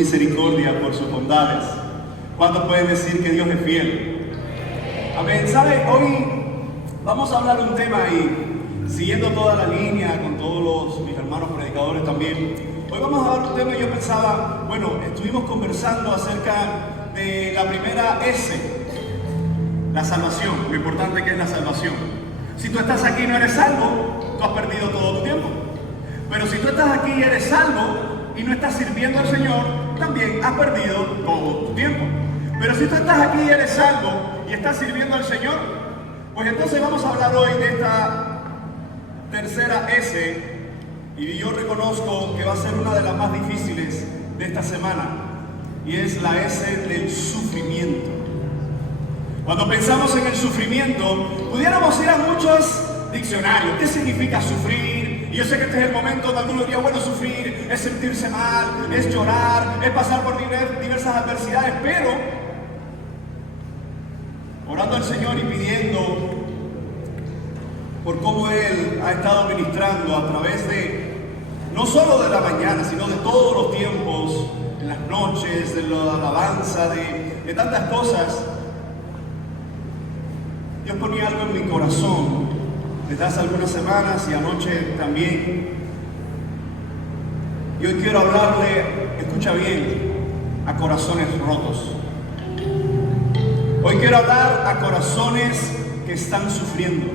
misericordia, por sus bondades. ¿Cuántos pueden decir que Dios es fiel? Amén. ¿Sabe? Hoy vamos a hablar de un tema y siguiendo toda la línea con todos mis hermanos predicadores también. Hoy vamos a hablar de un tema y yo pensaba, bueno, estuvimos conversando acerca de la primera S, la salvación, lo importante que es la salvación. Si tú estás aquí y no eres salvo, tú has perdido todo tu tiempo. Pero si tú estás aquí y eres salvo y no estás sirviendo al Señor, también has perdido todo tu tiempo. Pero si tú estás aquí y eres salvo y estás sirviendo al Señor, pues entonces vamos a hablar hoy de esta tercera S, y yo reconozco que va a ser una de las más difíciles de esta semana, y es la S del sufrimiento. Cuando pensamos en el sufrimiento, pudiéramos ir a muchos diccionarios. ¿Qué significa sufrir? Y yo sé que este es el momento donde algunos dirían, bueno, sufrir es sentirse mal, es llorar, es pasar por diversas adversidades, pero orando al Señor y pidiendo por cómo Él ha estado ministrando a través de, no solo de la mañana, sino de todos los tiempos, en las noches, de la alabanza, de tantas cosas, Dios ponía algo en mi corazón desde hace algunas semanas y anoche también. Y hoy quiero hablarle, escucha bien, a corazones rotos. Hoy quiero hablar a corazones que están sufriendo.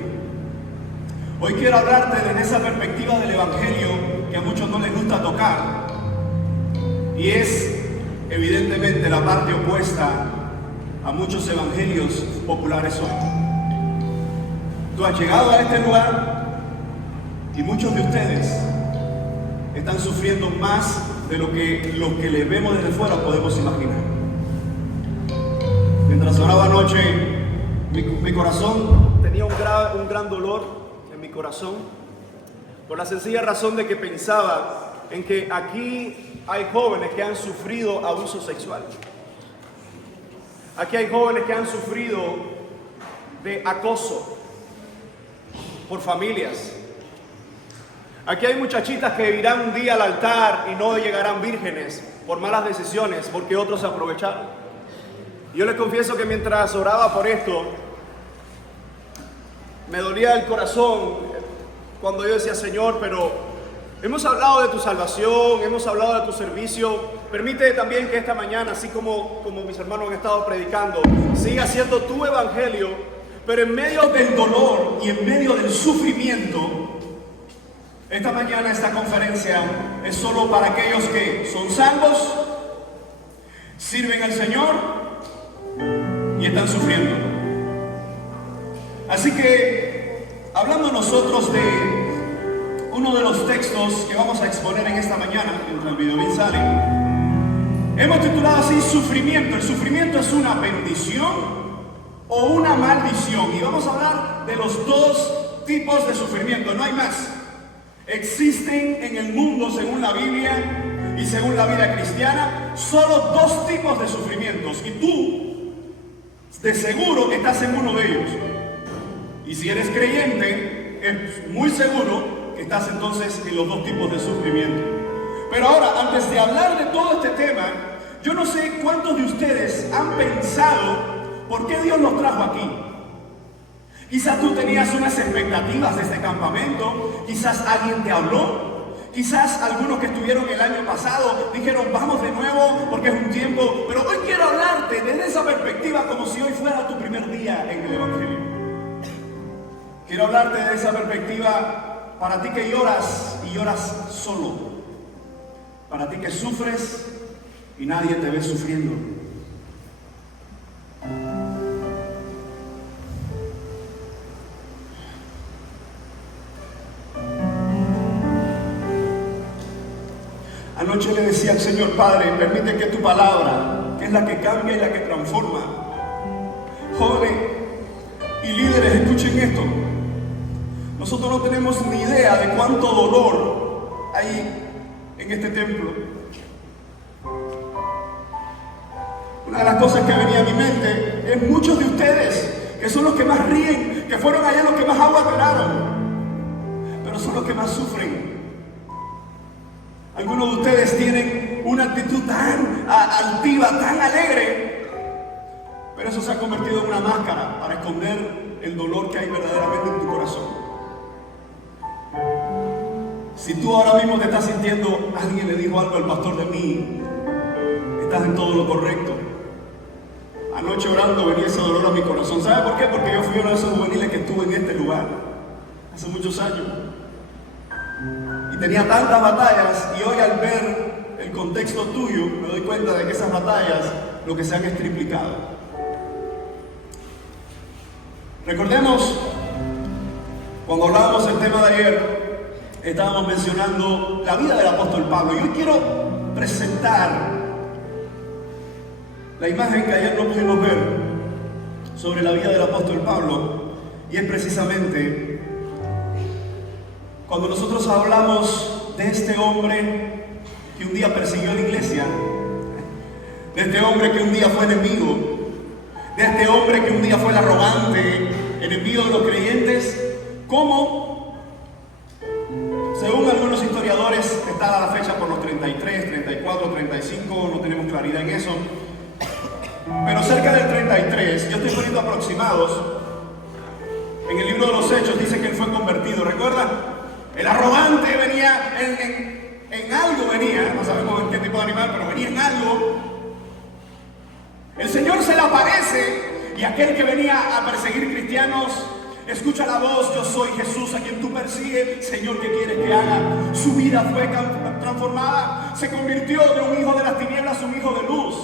Hoy quiero hablarte desde esa perspectiva del Evangelio que a muchos no les gusta tocar. Y es evidentemente la parte opuesta a muchos evangelios populares hoy. Tú has llegado a este lugar y muchos de ustedes están sufriendo más de lo que le vemos desde fuera podemos imaginar. Mientras oraba anoche, mi corazón tenía un gran dolor en mi corazón, por la sencilla razón de que pensaba en que aquí hay jóvenes que han sufrido abuso sexual. Aquí hay jóvenes que han sufrido de acoso por familias. Aquí hay muchachitas que irán un día al altar y no llegarán vírgenes por malas decisiones, porque otros se aprovecharon. Yo les confieso que mientras oraba por esto, me dolía el corazón cuando yo decía, Señor, pero hemos hablado de tu salvación, hemos hablado de tu servicio. Permite también que esta mañana, así como mis hermanos han estado predicando, siga siendo tu evangelio. Pero en medio del dolor y en medio del sufrimiento, esta mañana esta conferencia es solo para aquellos que son salvos, sirven al Señor y están sufriendo. Así que, hablando nosotros de uno de los textos que vamos a exponer en esta mañana, mientras el video sale, hemos titulado así sufrimiento. El sufrimiento es una bendición o una maldición, y vamos a hablar de los dos tipos de sufrimiento, no hay más. Existen en el mundo, según la Biblia y según la vida cristiana, solo dos tipos de sufrimientos, y tú de seguro estás en uno de ellos. Y si eres creyente, es muy seguro que estás entonces en los dos tipos de sufrimiento. Pero ahora, antes de hablar de todo este tema, yo no sé cuántos de ustedes han pensado ¿por qué Dios los trajo aquí? Quizás tú tenías unas expectativas de este campamento, quizás alguien te habló, quizás algunos que estuvieron el año pasado dijeron vamos de nuevo porque es un tiempo, pero hoy quiero hablarte desde esa perspectiva como si hoy fuera tu primer día en el Evangelio. Quiero hablarte de esa perspectiva para ti que lloras y lloras solo, para ti que sufres y nadie te ve sufriendo. Anoche le decía al Señor, Padre, permite que tu palabra, que es la que cambia y la que transforma. Jóvenes y líderes, escuchen esto. Nosotros no tenemos ni idea de cuánto dolor hay en este templo. Una de las cosas que venía a mi mente es muchos de ustedes, que son los que más ríen, que fueron allá los que más agua tiraron, pero son los que más sufren. Algunos de ustedes tienen una actitud tan altiva, tan alegre, pero eso se ha convertido en una máscara para esconder el dolor que hay verdaderamente en tu corazón. Si tú ahora mismo te estás sintiendo, alguien le dijo algo al pastor de mí, estás en todo lo correcto. Anoche orando venía ese dolor a mi corazón. ¿Sabe por qué? Porque yo fui uno de esos juveniles que estuve en este lugar hace muchos años. Y tenía tantas batallas, y hoy al ver el contexto tuyo, me doy cuenta de que esas batallas lo que se han es triplicado. Recordemos, cuando hablábamos del tema de ayer, estábamos mencionando la vida del apóstol Pablo. Yo quiero presentar la imagen que ayer no pudimos ver sobre la vida del apóstol Pablo, y es precisamente cuando nosotros hablamos de este hombre que un día persiguió a la iglesia, de este hombre que un día fue enemigo, de este hombre que un día fue el arrogante, enemigo de los creyentes, como, según algunos historiadores, está a la fecha por los 33, 34, 35, no tenemos claridad en eso. Pero cerca del 33, yo estoy poniendo aproximados, en el libro de los Hechos dice que él fue convertido. ¿Recuerdan? El arrogante venía en algo, no sabemos en qué tipo de animal, pero venía en algo. El Señor se le aparece, y aquel que venía a perseguir cristianos escucha la voz: yo soy Jesús a quien tú persigues. Señor, ¿qué quieres que haga? Su vida fue transformada, se convirtió de un hijo de las tinieblas a un hijo de luz.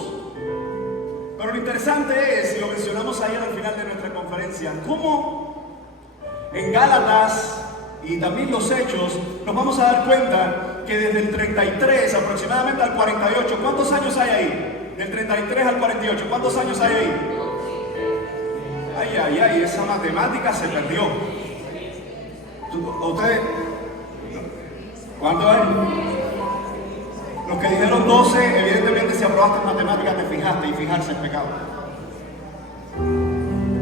Pero lo interesante es, y lo mencionamos ayer al final de nuestra conferencia, cómo en Gálatas y también los Hechos nos vamos a dar cuenta que desde el 33 aproximadamente al 48, ¿cuántos años hay ahí? Del 33 al 48, ¿cuántos años hay ahí? Ay, esa matemática se perdió. ¿Ustedes? ¿Cuántos hay? Los que dijeron 12, evidentemente si aprobaste en matemáticas te fijaste, y fijarse es pecado.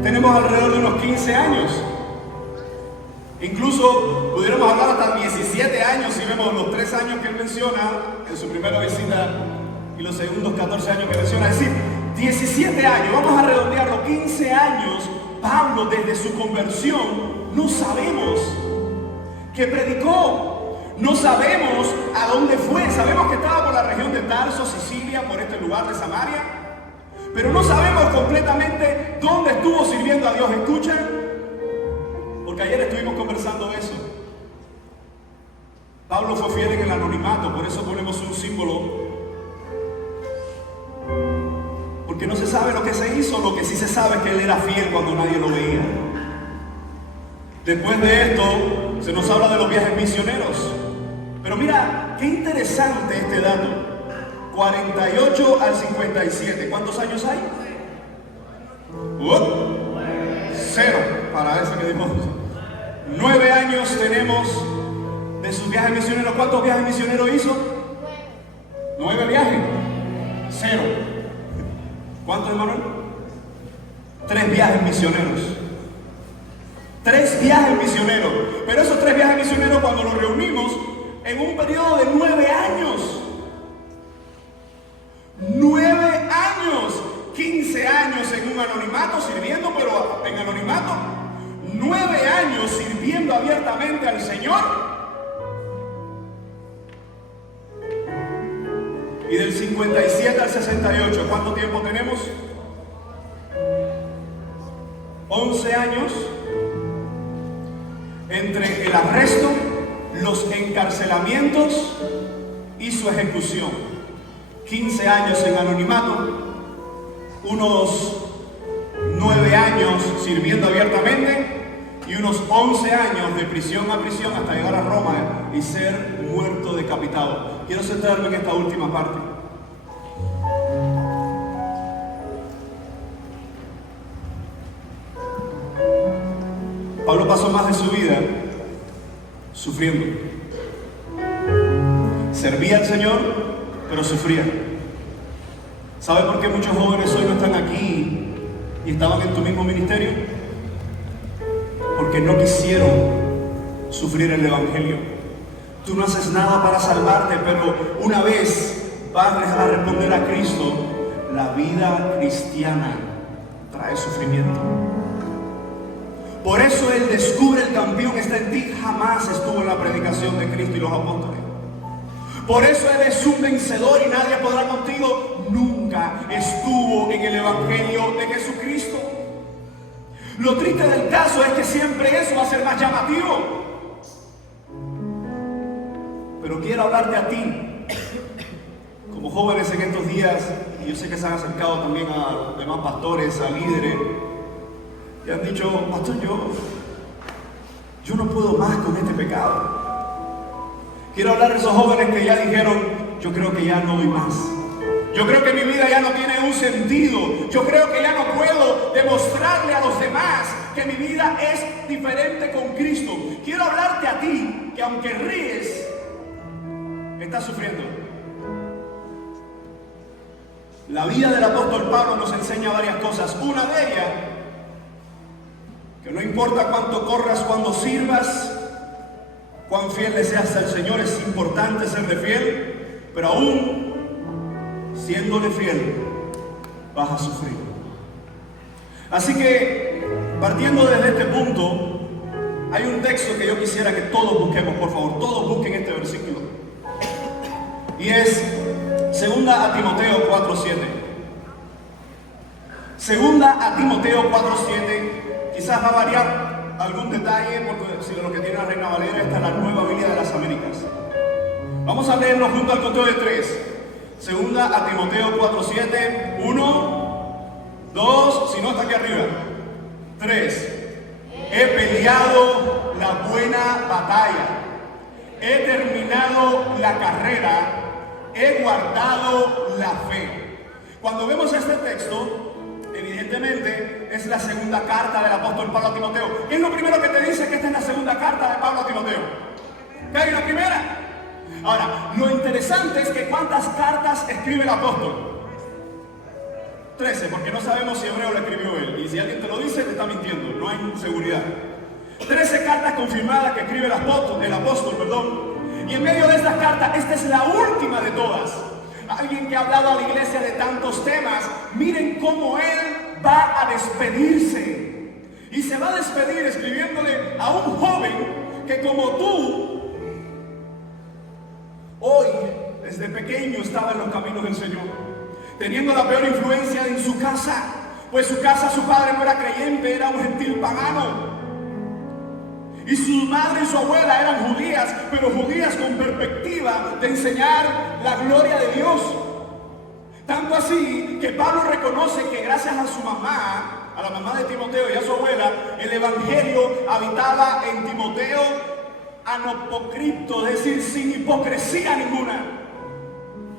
Tenemos alrededor de unos 15 años. Incluso pudiéramos hablar hasta 17 años si vemos los 3 años que él menciona en su primera visita y los segundos 14 años que menciona. Es decir, 17 años, vamos a redondearlo, 15 años. Pablo, desde su conversión, no sabemos que predicó. No sabemos a dónde fue. Sabemos que estaba por la región de Tarso, Sicilia, por este lugar de Samaria, pero no sabemos completamente dónde estuvo sirviendo a Dios. ¿Escuchan? Porque ayer estuvimos conversando de eso. Pablo fue fiel en el anonimato, por eso ponemos un símbolo, porque no se sabe lo que se hizo. Lo que sí se sabe es que él era fiel cuando nadie lo veía. Después de esto se nos habla de los viajes misioneros. Pero mira, qué interesante este dato. 48 al 57. ¿Cuántos años hay? 0 para ese que dijo. 9 años tenemos de sus viajes misioneros. ¿Cuántos viajes misioneros hizo? 9 viajes. 0. ¿Cuántos, Emanuel? 3 viajes misioneros. 3 viajes misioneros. Pero esos 3 viajes misioneros, cuando los reunimos en un periodo de 9 años. 9 años. 15 años en un anonimato sirviendo, pero en anonimato. 9 años sirviendo abiertamente al Señor. Y del 57 al 68, ¿cuánto tiempo tenemos? 11 años entre el arresto, los encarcelamientos y su ejecución. 15 años en anonimato, unos 9 años sirviendo abiertamente y unos 11 años de prisión a prisión hasta llegar a Roma y ser muerto, decapitado. Quiero centrarme en esta última parte. Pablo pasó más de su vida sufriendo. Servía al Señor, pero sufría. ¿Sabe por qué muchos jóvenes hoy no están aquí y estaban en tu mismo ministerio? Porque no quisieron sufrir el Evangelio. Tú no haces nada para salvarte, pero una vez va a responder a Cristo, la vida cristiana trae sufrimiento. Por eso el descubre el campeón está en ti jamás estuvo en la predicación de Cristo y los apóstoles. Por eso eres un vencedor y nadie podrá contigo. Nunca estuvo en el evangelio de Jesucristo. Lo triste del caso es que siempre eso va a ser más llamativo. Pero quiero hablarte a ti, como jóvenes en estos días, y yo sé que se han acercado también a los demás pastores, a líderes, y han dicho, pastor, yo no puedo más con este pecado. Quiero hablar de esos jóvenes que ya dijeron, yo creo que ya no doy más. Yo creo que mi vida ya no tiene un sentido. Yo creo que ya no puedo demostrarle a los demás que mi vida es diferente con Cristo. Quiero hablarte a ti, que aunque ríes, estás sufriendo. La vida del apóstol Pablo nos enseña varias cosas. Una de ellas, que no importa cuánto corras, cuando sirvas, cuán fiel le seas al Señor, es importante serle fiel, pero aún siéndole fiel, vas a sufrir. Así que, partiendo desde este punto, hay un texto que yo quisiera que todos busquemos, por favor, todos busquen este versículo. Y es 2 a Timoteo 4:7. 2 a Timoteo 4:7. Quizás va a variar algún detalle, porque si lo que tiene la Reina Valera, está en la Nueva Biblia de las Américas. Vamos a leerlo junto al conteo de 3. 2 a Timoteo 4:7. 1, 2, si no está aquí arriba. 3. He peleado la buena batalla. He terminado la carrera. He guardado la fe. Cuando vemos este texto, evidentemente es la segunda carta del apóstol Pablo a Timoteo. ¿Qué es lo primero que te dice que esta es la segunda carta de Pablo a Timoteo? ¿Qué hay la primera? Ahora, lo interesante es que ¿cuántas cartas escribe el apóstol? 13, porque no sabemos si hebreo lo escribió él. Y si alguien te lo dice, te está mintiendo, no hay seguridad. 13 cartas confirmadas que escribe el apóstol, perdón. Y en medio de estas cartas, esta es la última de todas. Alguien que ha hablado a la iglesia de tantos temas, miren cómo él va a despedirse. Y se va a despedir escribiéndole a un joven que como tú, hoy, desde pequeño estaba en los caminos del Señor, teniendo la peor influencia en su casa, pues su padre no era creyente, era un gentil pagano. Y su madre y su abuela eran judías, pero judías con perspectiva de enseñar la gloria de Dios. Tanto así que Pablo reconoce que gracias a su mamá, a la mamá de Timoteo y a su abuela, el evangelio habitaba en Timoteo anopocripto, es decir, sin hipocresía ninguna.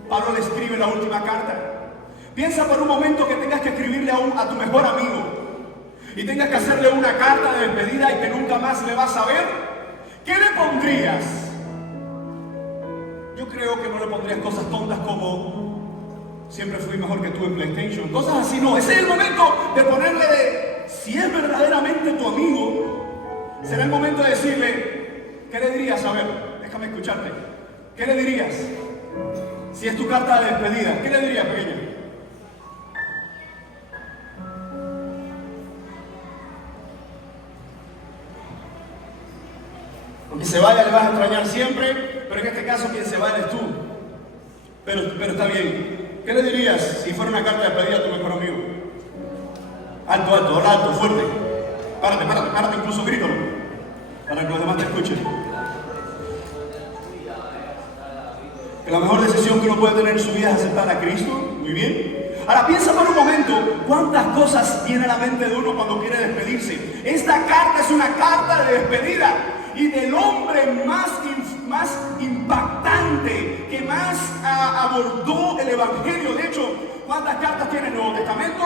Pablo le escribe la última carta. Piensa por un momento que tengas que escribirle a tu mejor amigo y tengas que hacerle una carta de despedida y que nunca más le vas a ver. ¿Qué le pondrías? Yo creo que no le pondrías cosas tontas como siempre fui mejor que tú en PlayStation, cosas así. No, ese es el momento de ponerle si es verdaderamente tu amigo, será el momento de decirle, ¿qué le dirías? A ver, déjame escucharte. ¿Qué le dirías? Si es tu carta de despedida, ¿qué le dirías, pequeña? Porque se vaya le vas a extrañar siempre, pero en este caso quien se va eres tú. Pero está bien. ¿Qué le dirías si fuera una carta de despedida a tu mejor amigo? Alto, alto, habla alto, fuerte. Párate, incluso grítalo, para que los demás te escuchen. Que la mejor decisión que uno puede tener en su vida es aceptar a Cristo. Muy bien. Ahora piensa por un momento cuántas cosas viene a la mente de uno cuando quiere despedirse. Esta carta es una carta de despedida. Y del hombre más impactante, que más abordó el evangelio. De hecho, ¿cuántas cartas tiene el Nuevo Testamento?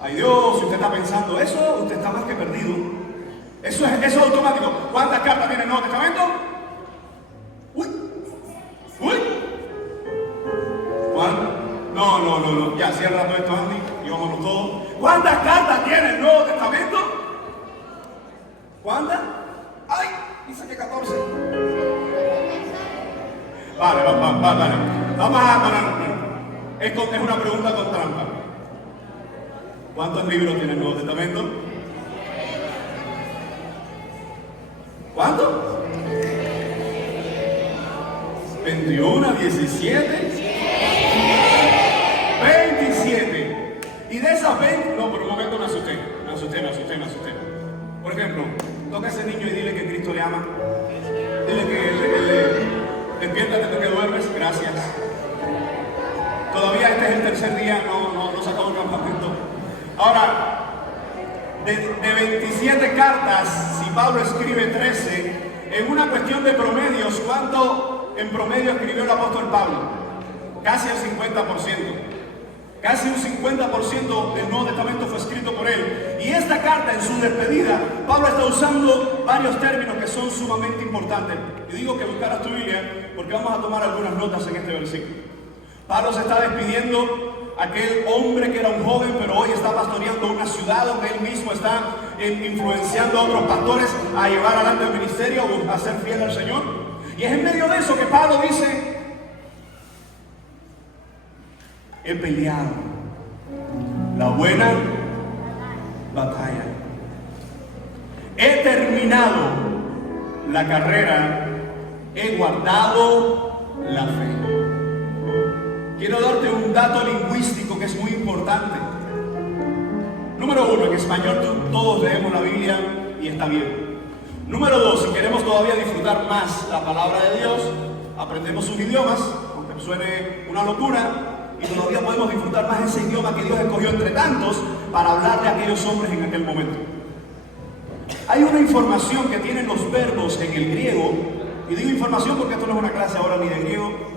Ay Dios, si usted está pensando eso, usted está más que perdido. Eso es automático. ¿Cuántas cartas tiene el Nuevo Testamento? Uy. ¿Cuál? No. Ya, cierra todo esto, Andy, y vámonos todos. ¿Cuántas cartas tiene el Nuevo Testamento? ¿Cuántas? ¡Ay! Dice que 14. Vale. Vamos a poner. Es una pregunta con trampa. ¿Cuántos libros tiene el Nuevo Testamento? ¿Cuánto? 21, 17. 27. Y de esas 20, no, por un momento me asusté. Por ejemplo, toca a ese niño y dile que Cristo le ama. Dile que despiértate tú que duermes. Gracias. Todavía este es el tercer día, no se acabó el campamento. Ahora, de 27 cartas, si Pablo escribe 13, en una cuestión de promedios, ¿cuánto en promedio escribió el apóstol Pablo? Casi el 50%. Casi un 50% del Nuevo Testamento fue escrito por él. Y esta carta, en su despedida, Pablo está usando varios términos que son sumamente importantes. Y digo que buscaras tu Biblia porque vamos a tomar algunas notas en este versículo. Pablo se está despidiendo a aquel hombre que era un joven, pero hoy está pastoreando una ciudad donde él mismo está influenciando a otros pastores a llevar adelante el ministerio, a ser fiel al Señor. Y es en medio de eso que Pablo dice: he peleado la buena batalla, he terminado la carrera, he guardado la fe. Quiero darte un dato lingüístico que es muy importante. Número 1, en español todos leemos la Biblia y está bien. Número 2, si queremos todavía disfrutar más la palabra de Dios, aprendemos sus idiomas, aunque suene una locura, y todavía podemos disfrutar más ese idioma que Dios escogió entre tantos para hablarle a aquellos hombres en aquel momento. Hay una información que tienen los verbos en el griego, y digo información porque esto no es una clase ahora ni de griego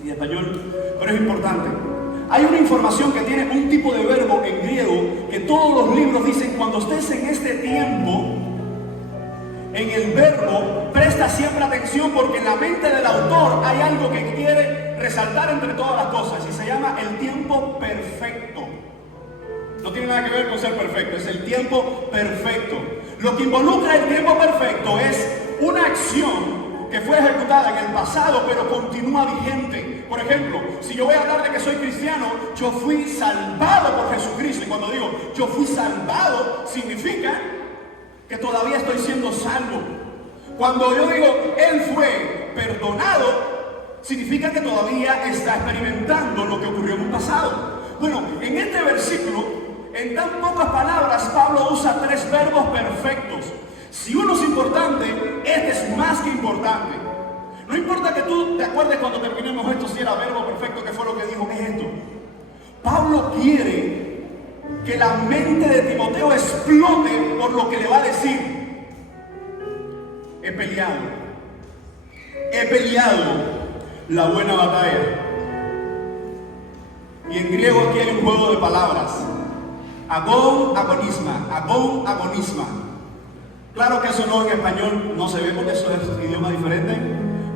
ni de español, pero es importante. Hay una información que tiene un tipo de verbo en griego que todos los libros dicen: cuando estés en este tiempo, en el verbo, presta siempre atención, porque en la mente del autor hay algo que quiere resaltar entre todas las cosas, y se llama el tiempo perfecto. No tiene nada que ver con ser perfecto, es el tiempo perfecto. Lo que involucra el tiempo perfecto es una acción que fue ejecutada en el pasado, pero continúa vigente. Por ejemplo, si yo voy a hablar de que soy cristiano, yo fui salvado por Jesucristo. Y cuando digo yo fui salvado, significa que todavía estoy siendo salvo. Cuando yo digo Él fue perdonado, significa que todavía está experimentando lo que ocurrió en un pasado. Bueno, en este versículo, en tan pocas palabras, Pablo usa 3 verbos perfectos. Si uno es importante, este es más que importante. No importa que tú te acuerdes cuando terminemos esto si era verbo perfecto, que fue lo que dijo, es esto. Pablo quiere que la mente de Timoteo explote por lo que le va a decir. He peleado la buena batalla. Y en griego aquí hay un juego de palabras: agón, agonisma. Claro que eso no, en español no se ve porque eso es un idioma diferente,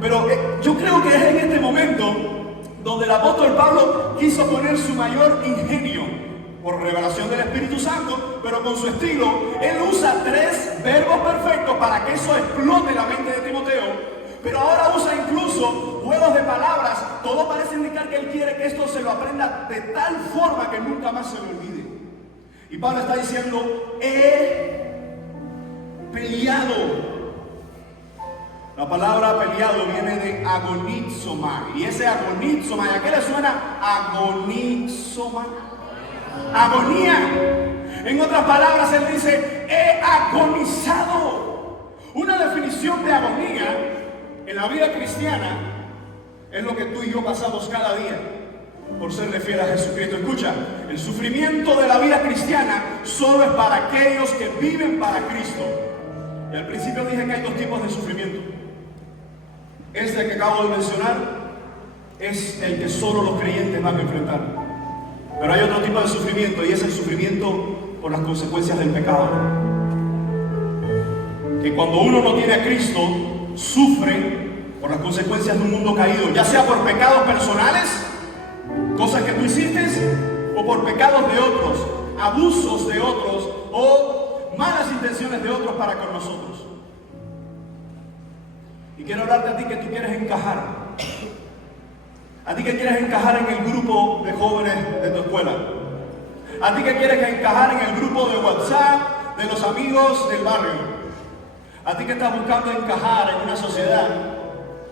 pero yo creo que es en este momento donde el apóstol Pablo quiso poner su mayor ingenio, por revelación del Espíritu Santo, pero con su estilo. Él usa 3 verbos perfectos para que eso explote la mente de Timoteo, pero ahora usa incluso juegos de palabras. Todo parece indicar que él quiere que esto se lo aprenda de tal forma que nunca más se lo olvide. Y Pablo está diciendo: he peleado. La palabra peleado viene de agonizomai, y ese agonizomai, ¿a qué le suena agonizomai? Agonía. En otras palabras, él dice: he agonizado. Una definición de agonía en la vida cristiana es lo que tú y yo pasamos cada día por serle fiel a Jesucristo. Escucha, el sufrimiento de la vida cristiana solo es para aquellos que viven para Cristo. Y al principio dije que hay 2 tipos de sufrimiento. Este que acabo de mencionar es el que solo los creyentes van a enfrentar. Pero hay otro tipo de sufrimiento, y es el sufrimiento por las consecuencias del pecado. Que cuando uno no tiene a Cristo, sufre por las consecuencias de un mundo caído, ya sea por pecados personales, cosas que tú hiciste, o por pecados de otros, abusos de otros, o malas intenciones de otros para con nosotros. Y quiero hablarte a ti que tú quieres encajar. A ti que quieres encajar en el grupo de jóvenes de tu escuela. A ti que quieres encajar en el grupo de WhatsApp de los amigos del barrio. A ti que estás buscando encajar en una sociedad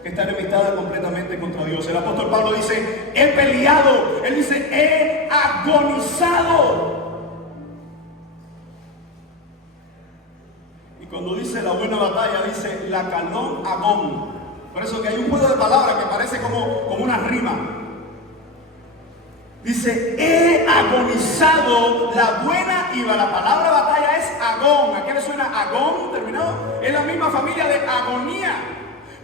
que está enemistada completamente contra Dios. El apóstol Pablo dice, he peleado. Él dice, he agonizado. Y cuando dice la buena batalla, dice la calón agón. Por eso que hay un juego de palabras que parece como una rima. Dice, he agonizado la buena y la palabra batalla es agón. ¿A qué le suena agón? ¿Terminado? Es la misma familia de agonía.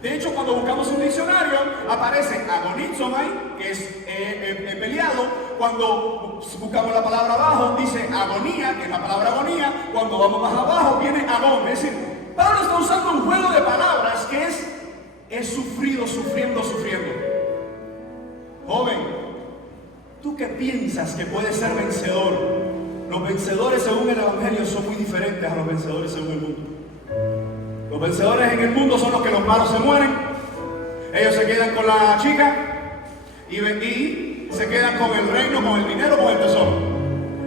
De hecho, cuando buscamos un diccionario, aparece agonizomai, que es he peleado. Cuando buscamos la palabra abajo, dice agonía, que es la palabra agonía. Cuando vamos más abajo, viene agón. Es decir, Pablo está usando un juego de palabras que es he sufrido, sufriendo. Joven, ¿tú qué piensas que puedes ser vencedor? Los vencedores según el Evangelio son muy diferentes a los vencedores según el mundo. Los vencedores en el mundo son los que los malos se mueren. Ellos se quedan con la chica y se quedan con el reino, con el dinero, con el tesoro.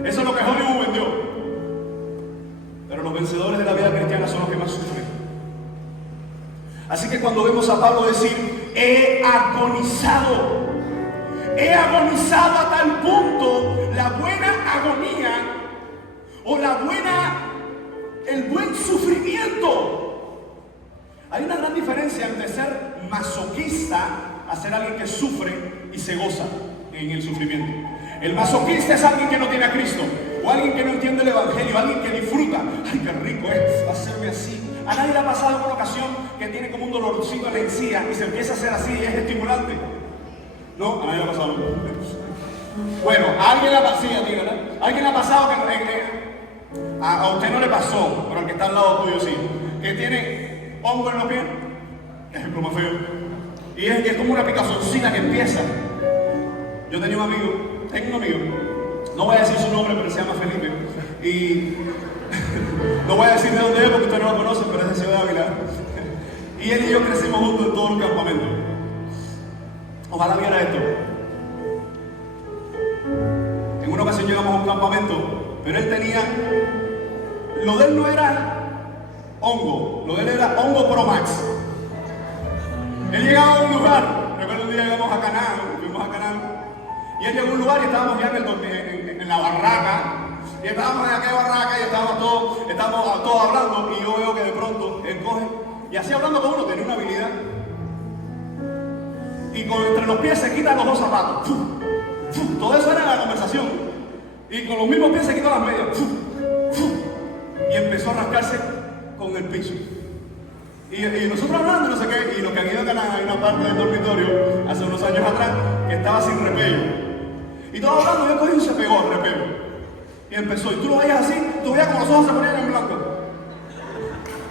Eso es lo que Hollywood vendió. Pero los vencedores de la vida cristiana son los que más sufren. Así que cuando vemos a Pablo decir, he agonizado a tal punto, la buena agonía o el buen sufrimiento. Hay una gran diferencia entre ser masoquista a ser alguien que sufre y se goza en el sufrimiento. El masoquista es alguien que no tiene a Cristo, o alguien que no entiende el Evangelio, alguien que disfruta. Ay, qué rico es hacerme así. A nadie le ha pasado en una ocasión que tiene como un dolorcito en la encía y se empieza a hacer así y es estimulante. No, a nadie le ha pasado. Bueno, a alguien le ha pasado, sí, a ti, ¿verdad? ¿A alguien le ha pasado que a usted no le pasó, pero al que está al lado tuyo sí, que tiene hongo en los pies? Ejemplo más feo. Y es como una picazoncita que empieza. Yo tengo un amigo, no voy a decir su nombre, pero se llama Felipe. Y no voy a decir de dónde es porque ustedes no lo conocen, pero es de Ciudad Ávila. Y él y yo crecimos juntos en todos los campamentos. Ojalá viera esto. En una ocasión llegamos a un campamento, pero él tenía, lo de él no era hongo, lo de él era hongo Pro Max. Él llegaba a un lugar, recuerdo un día llegamos a Canaán, y él llegó a un lugar y estábamos ya en la barraca, y estábamos en aquella barraca y estábamos todos hablando, y yo veo que de pronto él coge, y así hablando con uno, tenía una habilidad, y entre los pies se quitan los dos zapatos. Todo eso era la conversación. Y con los mismos pies se quitó las medias. Y empezó a rascarse con el piso. Y nosotros hablando, no sé qué, y lo que han ido a Canadá, hay una parte del dormitorio, hace unos años atrás, que estaba sin repello. Y todos hablando, yo cogí y se pegó el repello. Y empezó, y tú lo veías así, tú veías como los ojos se ponían en blanco.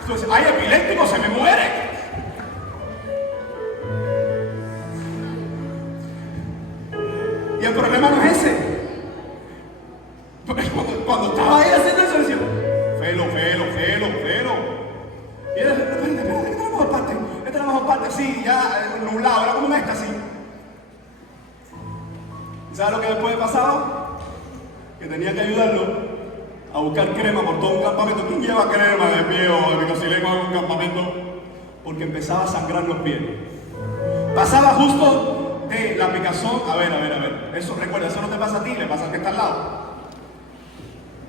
Entonces, ay, epiléptico, se me muere. Y el problema no es ese. Porque cuando estaba ahí haciendo eso, decía, felo. Y él, espérate, esta es la mejor parte, sí, ya nublado, era como un éxtasis. ¿Y sabes lo que después pasaba? Que tenía que ayudarlo a buscar crema por todo un campamento. ¿Quién lleva crema de pie o de vitocileno en un campamento? Porque empezaba a sangrar los pies. Pasaba justo de la picazón. A ver. Eso, recuerda, eso no te pasa a ti, le pasa al que está al lado.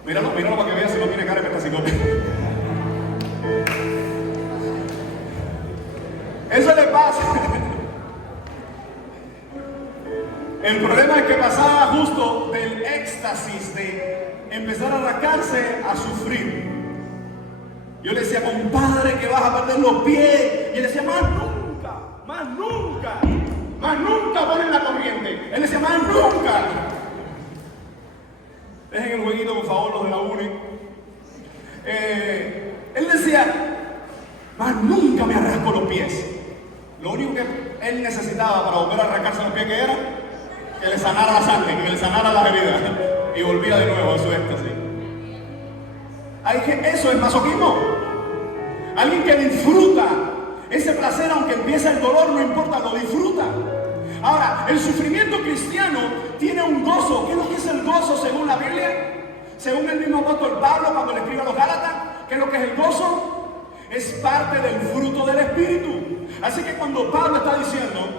Míralo para que veas si no tiene cara de petacicote. Eso le pasa. El problema es que pasaba justo del éxtasis de empezar a rascarse a sufrir. Yo le decía, compadre, que vas a perder los pies. Y él decía, más nunca ponen la corriente. Él decía, más nunca. Dejen el jueguito, por favor, los de la UNI. Él decía, más nunca me arrasco los pies. Lo único que él necesitaba para volver a arrancarse los pies, que era que le sanara la sangre, que le sanara las heridas y volvía de nuevo a su éxtasis. Eso es masoquismo. Alguien que disfruta ese placer, aunque empiece el dolor, no importa, lo disfruta. Ahora, el sufrimiento cristiano tiene un gozo. ¿Qué es lo que es el gozo según la Biblia? Según el mismo apóstol Pablo cuando le escribe a los Gálatas, ¿qué es lo que es el gozo? Es parte del fruto del Espíritu. Así que cuando Pablo está diciendo,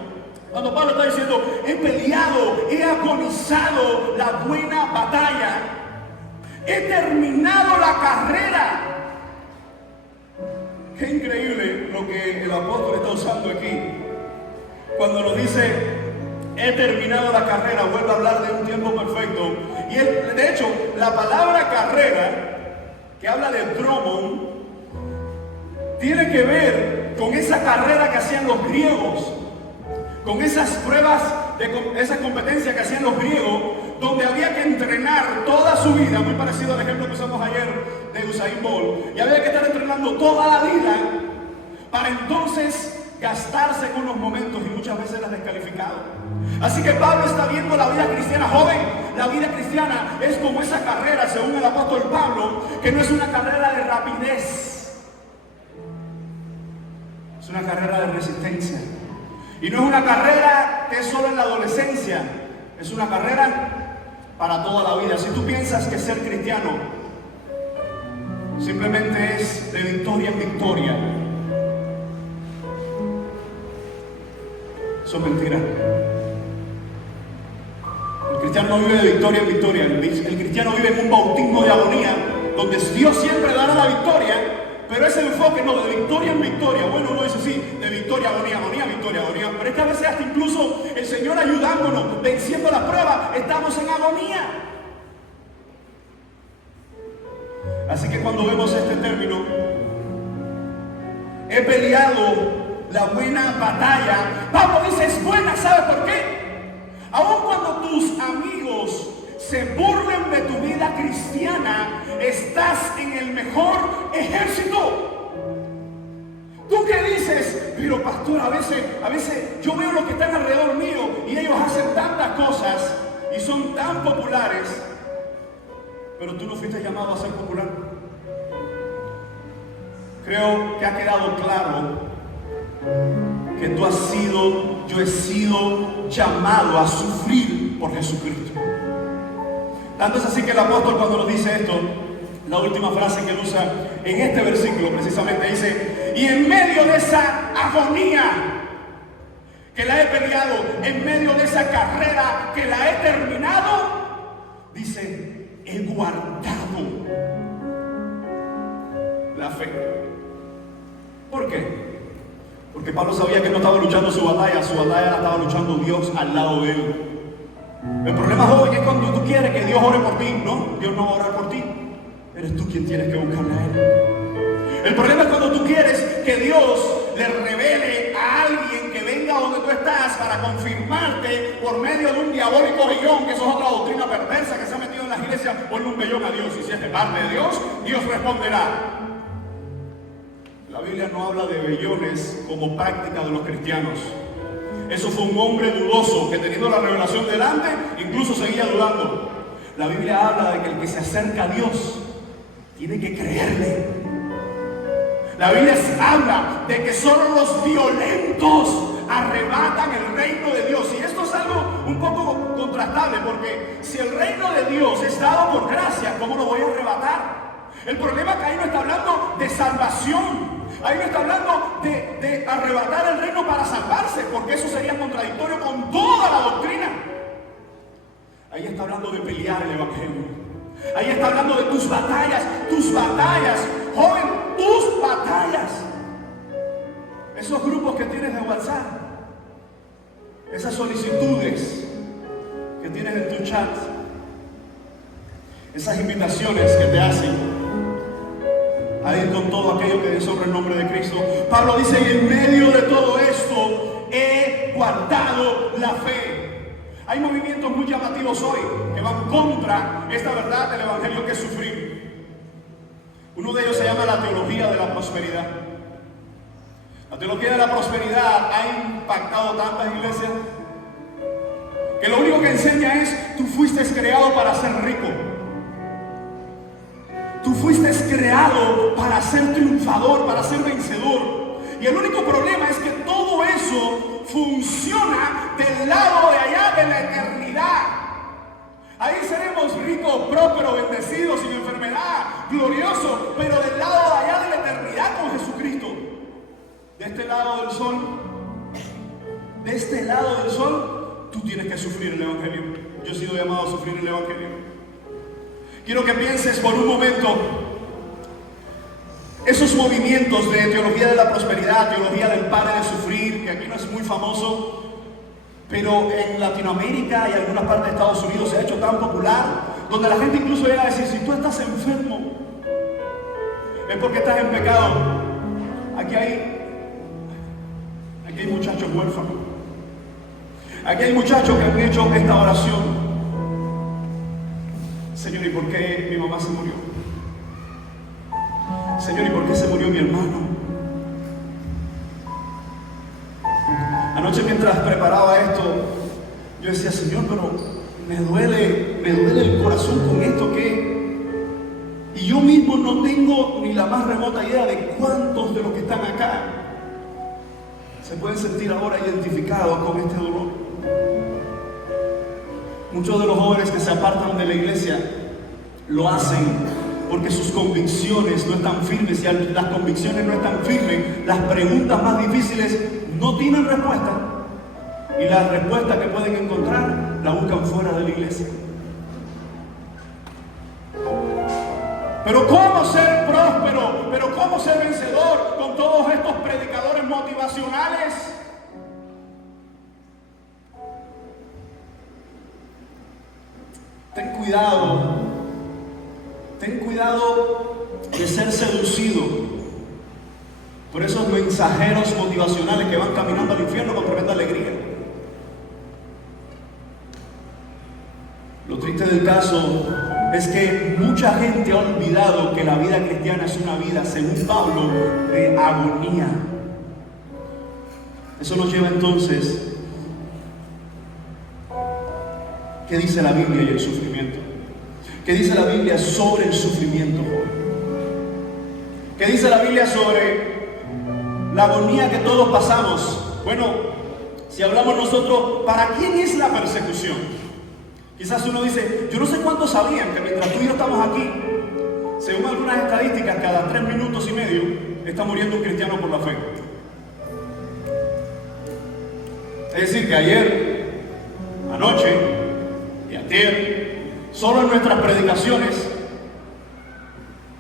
he peleado, he agonizado la buena batalla, he terminado la carrera. Qué increíble lo que el apóstol está usando aquí. Cuando nos dice, he terminado la carrera, vuelve a hablar de un tiempo perfecto. Y de hecho, la palabra carrera, que habla de dromon, tiene que ver con esa carrera que hacían los griegos, con esas pruebas, esa competencia que hacían los griegos, donde había que entrenar toda su vida, muy parecido al ejemplo que usamos ayer de Usain Bolt, y había que estar entrenando toda la vida para entonces gastarse con los momentos y muchas veces las descalificado. Así que Pablo está viendo la vida cristiana, joven. La vida cristiana es como esa carrera, según el apóstol Pablo, que no es una carrera de rapidez, es una carrera de resistencia. Y no es una carrera que es solo en la adolescencia, es una carrera para toda la vida. Si tú piensas que ser cristiano simplemente es de victoria en victoria, eso es mentira. El cristiano no vive de victoria en victoria. El cristiano vive en un bautismo de agonía, donde Dios siempre dará la victoria, pero ese enfoque no, de victoria en victoria. Bueno, uno dice sí, de victoria, agonía, agonía, victoria, agonía. Pero esta vez hasta incluso el Señor ayudándonos, venciendo la prueba, estamos en agonía. Así que cuando vemos este término, he peleado la buena batalla, Pablo dice es buena, ¿sabe por qué? Aun cuando tus amigos se burlen de tu vida cristiana, estás en el mejor ejército. ¿Tú qué dices? Pero pastor, a veces yo veo los que están alrededor mío y ellos hacen tantas cosas y son tan populares, pero tú no fuiste llamado a ser popular. Creo que ha quedado claro que yo he sido llamado a sufrir por Jesucristo. Tanto es así que el apóstol, cuando nos dice esto, la última frase que él usa en este versículo precisamente dice, y en medio de esa agonía que la he peleado, en medio de esa carrera que la he terminado, dice, he guardado la fe. ¿Por qué? Porque Pablo sabía que no estaba luchando su batalla la estaba luchando Dios al lado de él. El problema, joven, es cuando tú quieres que Dios ore por ti. No, Dios no va a orar por ti. Eres tú quien tienes que buscarle a Él. El problema es cuando tú quieres que Dios le revele a alguien que venga donde tú estás para confirmarte por medio de un diabólico vellón, que eso es otra doctrina perversa que se ha metido en las iglesias. Ponle un vellón a Dios, y si es de parte de Dios, Dios responderá. La Biblia no habla de vellones como práctica de los cristianos. Eso fue un hombre dudoso que, teniendo la revelación delante, incluso seguía dudando. La Biblia habla de que el que se acerca a Dios tiene que creerle. La Biblia habla de que solo los violentos arrebatan el reino de Dios. Y esto es algo un poco contrastable, porque si el reino de Dios es dado por gracia, ¿cómo lo voy a arrebatar? El problema es que ahí no está hablando de salvación. Ahí no está hablando de arrebatar el reino para salvarse, porque eso sería contradictorio con toda la doctrina. Ahí está hablando de pelear el evangelio. Ahí está hablando de tus batallas, joven, tus batallas. Esos grupos que tienes de WhatsApp, esas solicitudes que tienes en tu chat, esas invitaciones que te hacen a ir con todo aquello que deshonra el nombre de Cristo. Pablo dice, y en medio de todo esto he guardado la fe. Hay movimientos muy llamativos hoy que van contra esta verdad del evangelio, que es sufrir. Uno de ellos se llama la teología de la prosperidad. La teología de la prosperidad ha impactado tantas iglesias que lo único que enseña es, tú fuiste creado para ser rico. Tú fuiste creado para ser triunfador, para ser vencedor. Y el único problema es que todo eso funciona del lado de allá de la eternidad. Ahí seremos ricos, prósperos, bendecidos, sin enfermedad, gloriosos, pero del lado de allá de la eternidad con Jesucristo. De este lado del sol, tú tienes que sufrir el Evangelio. Yo he sido llamado a sufrir el Evangelio. Quiero que pienses por un momento esos movimientos de teología de la prosperidad, teología del pare de sufrir, que aquí no es muy famoso, pero en Latinoamérica y algunas partes de Estados Unidos se ha hecho tan popular, donde la gente incluso llega a decir, si tú estás enfermo, es porque estás en pecado. Aquí hay muchachos huérfanos. Aquí hay muchachos que han hecho esta oración. Señor, ¿y por qué mi mamá se murió? Señor, ¿y por qué se murió mi hermano? Anoche mientras preparaba esto, yo decía, Señor, pero me duele el corazón con esto que... Y yo mismo no tengo ni la más remota idea de cuántos de los que están acá se pueden sentir ahora identificados con este dolor. Muchos de los jóvenes que se apartan de la iglesia lo hacen porque sus convicciones no están firmes. Y si las convicciones no están firmes, las preguntas más difíciles no tienen respuesta. Y la respuesta que pueden encontrar la buscan fuera de la iglesia. Pero ¿cómo ser próspero? ¿Pero cómo ser vencedor con todos estos predicadores motivacionales? Ten cuidado de ser seducido por esos mensajeros motivacionales que van caminando al infierno con tremenda alegría. Lo triste del caso es que mucha gente ha olvidado que la vida cristiana es una vida, según Pablo, de agonía. Eso nos lleva entonces, ¿qué dice la Biblia y el sufrimiento? ¿Qué dice la Biblia sobre el sufrimiento, joven? ¿Qué dice la Biblia sobre la agonía que todos pasamos? Bueno, si hablamos nosotros, ¿para quién es la persecución? Quizás uno dice, yo no sé cuántos sabían que mientras tú y yo estamos aquí, según algunas estadísticas, cada 3 minutos y medio está muriendo un cristiano por la fe. Es decir, que ayer, anoche y ayer, solo en nuestras predicaciones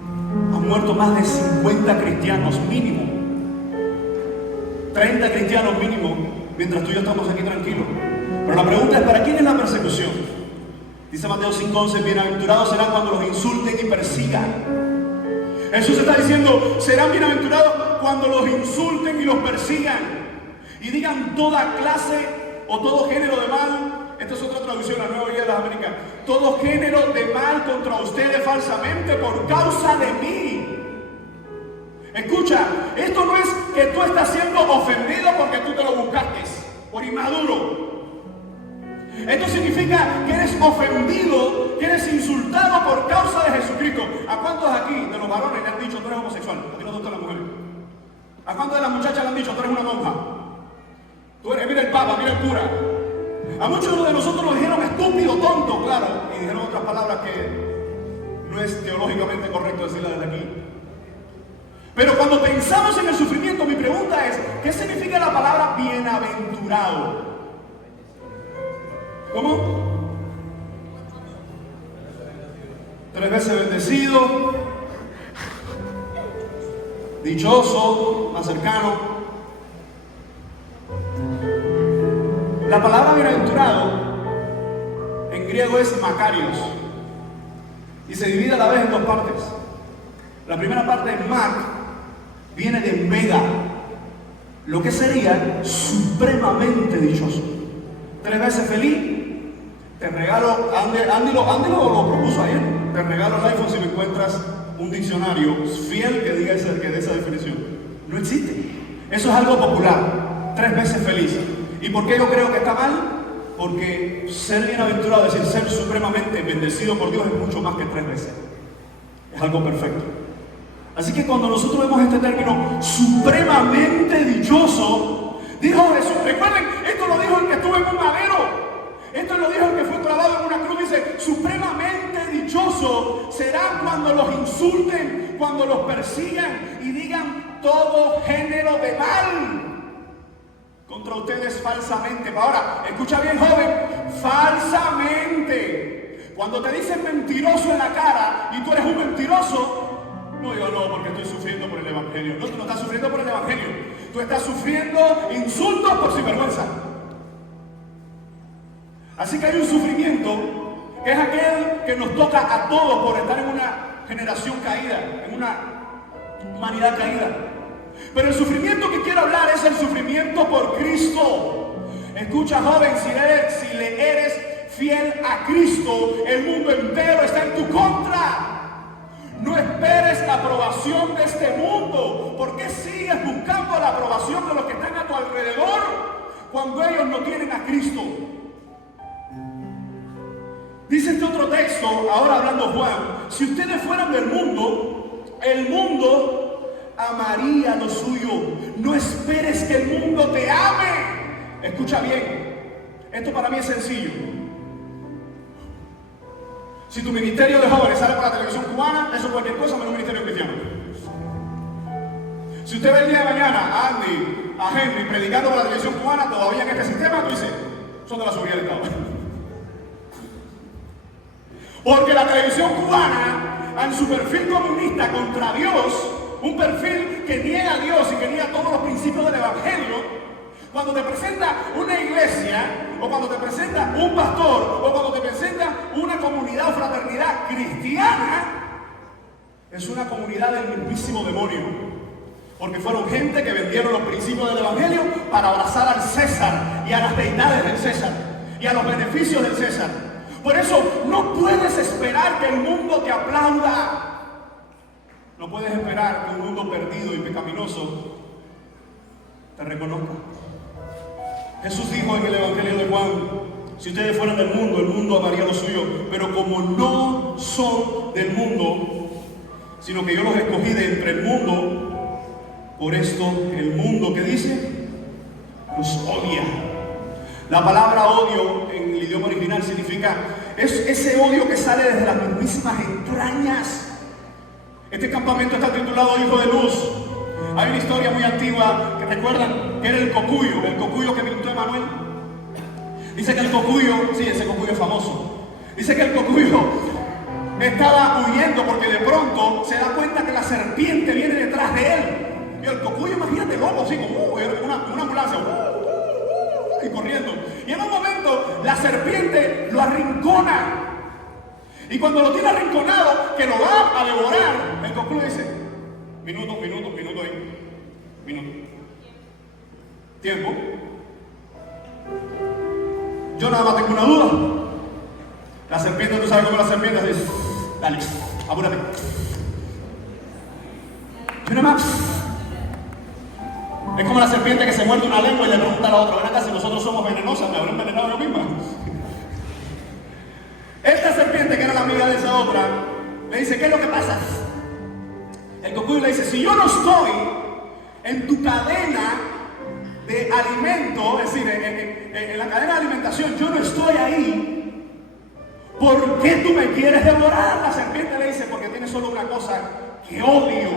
han muerto más de 50 cristianos mínimo, 30 cristianos mínimo, mientras tú y yo estamos aquí tranquilos. Pero la pregunta es, ¿para quién es la persecución? Dice Mateo 5:11, bienaventurados serán cuando los insulten y persigan. Jesús está diciendo, serán bienaventurados cuando los insulten y los persigan y digan toda clase o todo género de mal. Esta es otra traducción, la Nueva Biblia de las Américas. Todo género de mal contra ustedes falsamente por causa de mí. Escucha, esto no es que tú estás siendo ofendido porque tú te lo buscaste, por inmaduro. Esto significa que eres ofendido, que eres insultado por causa de Jesucristo. ¿A cuántos aquí de los varones le han dicho, tú eres homosexual? ¿A ti no te gustan las mujeres? ¿A cuántos de las muchachas le han dicho, tú eres una monja? Tú eres, mira el papa, mira el cura. A muchos de nosotros nos dijeron estúpido, tonto, claro, y dijeron otras palabras que no es teológicamente correcto decirlas desde aquí. Pero cuando pensamos en el sufrimiento, mi pregunta es, ¿qué significa la palabra bienaventurado? ¿Cómo? 3 veces bendecido, dichoso, más cercano. La palabra bienaventurado en griego es makarios y se divide a la vez en 2 partes. La primera parte, mak, viene de mega, lo que sería supremamente dichoso. 3 veces feliz. Te regalo, Andy lo propuso ayer, te regalo el iPhone si me encuentras un diccionario fiel que diga que dé esa definición. No existe. Eso es algo popular. 3 veces feliz. ¿Y por qué yo creo que está mal? Porque ser bienaventurado, es decir, ser supremamente bendecido por Dios es mucho más que 3 veces. Es algo perfecto. Así que cuando nosotros vemos este término supremamente dichoso, dijo Jesús, recuerden, esto lo dijo el que estuvo en un madero. Esto lo dijo el que fue clavado en una cruz. Dice, supremamente dichoso serán cuando los insulten, cuando los persigan y digan todo género de mal contra ustedes falsamente. Ahora, escucha bien, joven, falsamente. Cuando te dicen mentiroso en la cara y tú eres un mentiroso, no, yo no, porque estoy sufriendo por el evangelio. No, tú no estás sufriendo por el evangelio. Tú estás sufriendo insultos por sinvergüenza. Así que hay un sufrimiento que es aquel que nos toca a todos por estar en una generación caída, en una humanidad caída. Pero el sufrimiento que quiero hablar es el sufrimiento por Cristo. Escucha, joven, si le eres fiel a Cristo, el mundo entero está en tu contra. No esperes la aprobación de este mundo. ¿Por qué sigues buscando la aprobación de los que están a tu alrededor cuando ellos no tienen a Cristo? Dice este otro texto, ahora hablando Juan, si ustedes fueran del mundo, el mundo amaría lo suyo. No esperes que el mundo te ame. Escucha bien, esto para mí es sencillo. Si tu ministerio de jóvenes sale por la televisión cubana, eso es cualquier cosa menos un ministerio cristiano. Si usted ve el día de mañana a Andy, a Henry predicando por la televisión cubana, todavía en este sistema, tú dices, son de la seguridad del Estado. Porque la televisión cubana, en su perfil comunista contra Dios, un perfil que niega a Dios y que niega todos los principios del evangelio, cuando te presenta una iglesia, o cuando te presenta un pastor, o cuando te presenta una comunidad o fraternidad cristiana, es una comunidad del mismísimo demonio. Porque fueron gente que vendieron los principios del evangelio para abrazar al César y a las deidades del César y a los beneficios del César. Por eso no puedes esperar que el mundo te aplauda. No puedes esperar que un mundo perdido y pecaminoso te reconozca. Jesús dijo en el Evangelio de Juan, si ustedes fueran del mundo, el mundo amaría lo suyo. Pero como no son del mundo, sino que yo los escogí de entre el mundo, por esto el mundo, ¿qué dice? Los odia. La palabra odio en el idioma original significa es ese odio que sale desde las mismísimas entrañas. Este campamento está titulado Hijo de Luz. Hay una historia muy antigua que recuerdan que era el cocuyo que pintó Emanuel. Dice que el cocuyo, sí, ese cocuyo es famoso. Dice que el cocuyo estaba huyendo porque de pronto se da cuenta que la serpiente viene detrás de él. Y el cocuyo, imagínate, loco, así como una ambulancia, y corriendo. Y en un momento la serpiente lo arrincona. Y cuando lo tiene arrinconado, que lo va a devorar, el cocuyo dice, minuto ahí, minuto. Tiempo. Yo nada más tengo una duda. La serpiente, tú sabes cómo la serpiente dice, dale, apúrate. Yo nada más. Es como la serpiente que se muerde una lengua y le pregunta a la otra, ven acá, si nosotros somos venenosas, me habré envenenado yo misma. Esta serpiente, que era la amiga de esa otra, le dice, ¿qué es lo que pasa? El cocuyo le dice, si yo no estoy en tu cadena de alimento, es decir, en la cadena de alimentación, yo no estoy ahí, ¿por qué tú me quieres devorar? La serpiente le dice, porque tienes solo una cosa que odio,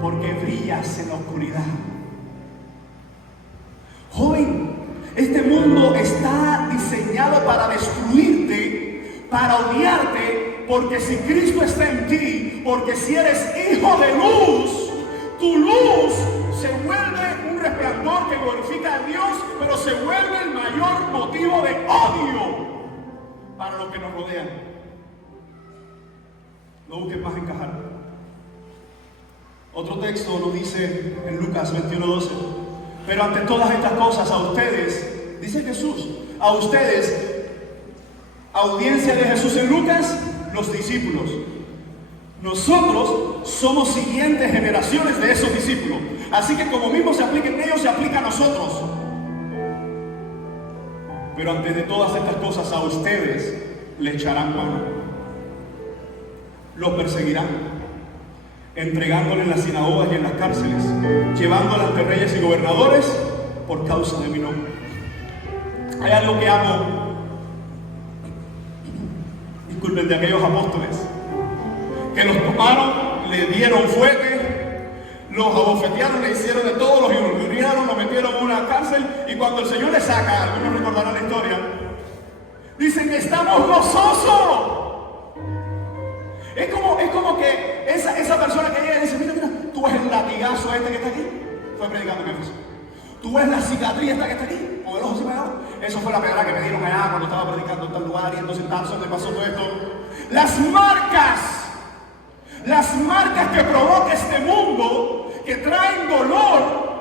porque brillas en la oscuridad. Joven, este mundo está diseñado para destruirte, para odiarte, porque si Cristo está en ti, porque si eres hijo de luz, tu luz se vuelve un resplandor que glorifica a Dios, pero se vuelve el mayor motivo de odio para los que nos rodean. No busques más encajar. Otro texto nos dice en Lucas 21:12, pero ante todas estas cosas a ustedes, dice Jesús, a ustedes, audiencia de Jesús en Lucas, los discípulos. Nosotros somos siguientes generaciones de esos discípulos. Así que como mismo se aplica en ellos, se aplica a nosotros. Pero antes de todas estas cosas a ustedes le echarán mano. Los perseguirán. entregándole en las sinagogas y en las cárceles, llevándola ante reyes y gobernadores por causa de mi nombre. Hay algo que amo, disculpen, de aquellos apóstoles, que los tomaron, le dieron fuerte, los abofetearon, le hicieron de todo, los injuriaron, los metieron en una cárcel, y cuando el Señor les saca, algunos recordarán la historia, dicen: estamos gozosos. Es como que esa persona que llega y dice: mira, tú ves el latigazo este que está aquí, fue predicando en Éfeso. Tú ves la cicatriz esta que está aquí, con el ojo separado. Eso fue la pedra que me dieron allá cuando estaba predicando en tal lugar, y entonces tal, me pasó todo esto. Las marcas que provoca este mundo, que traen dolor,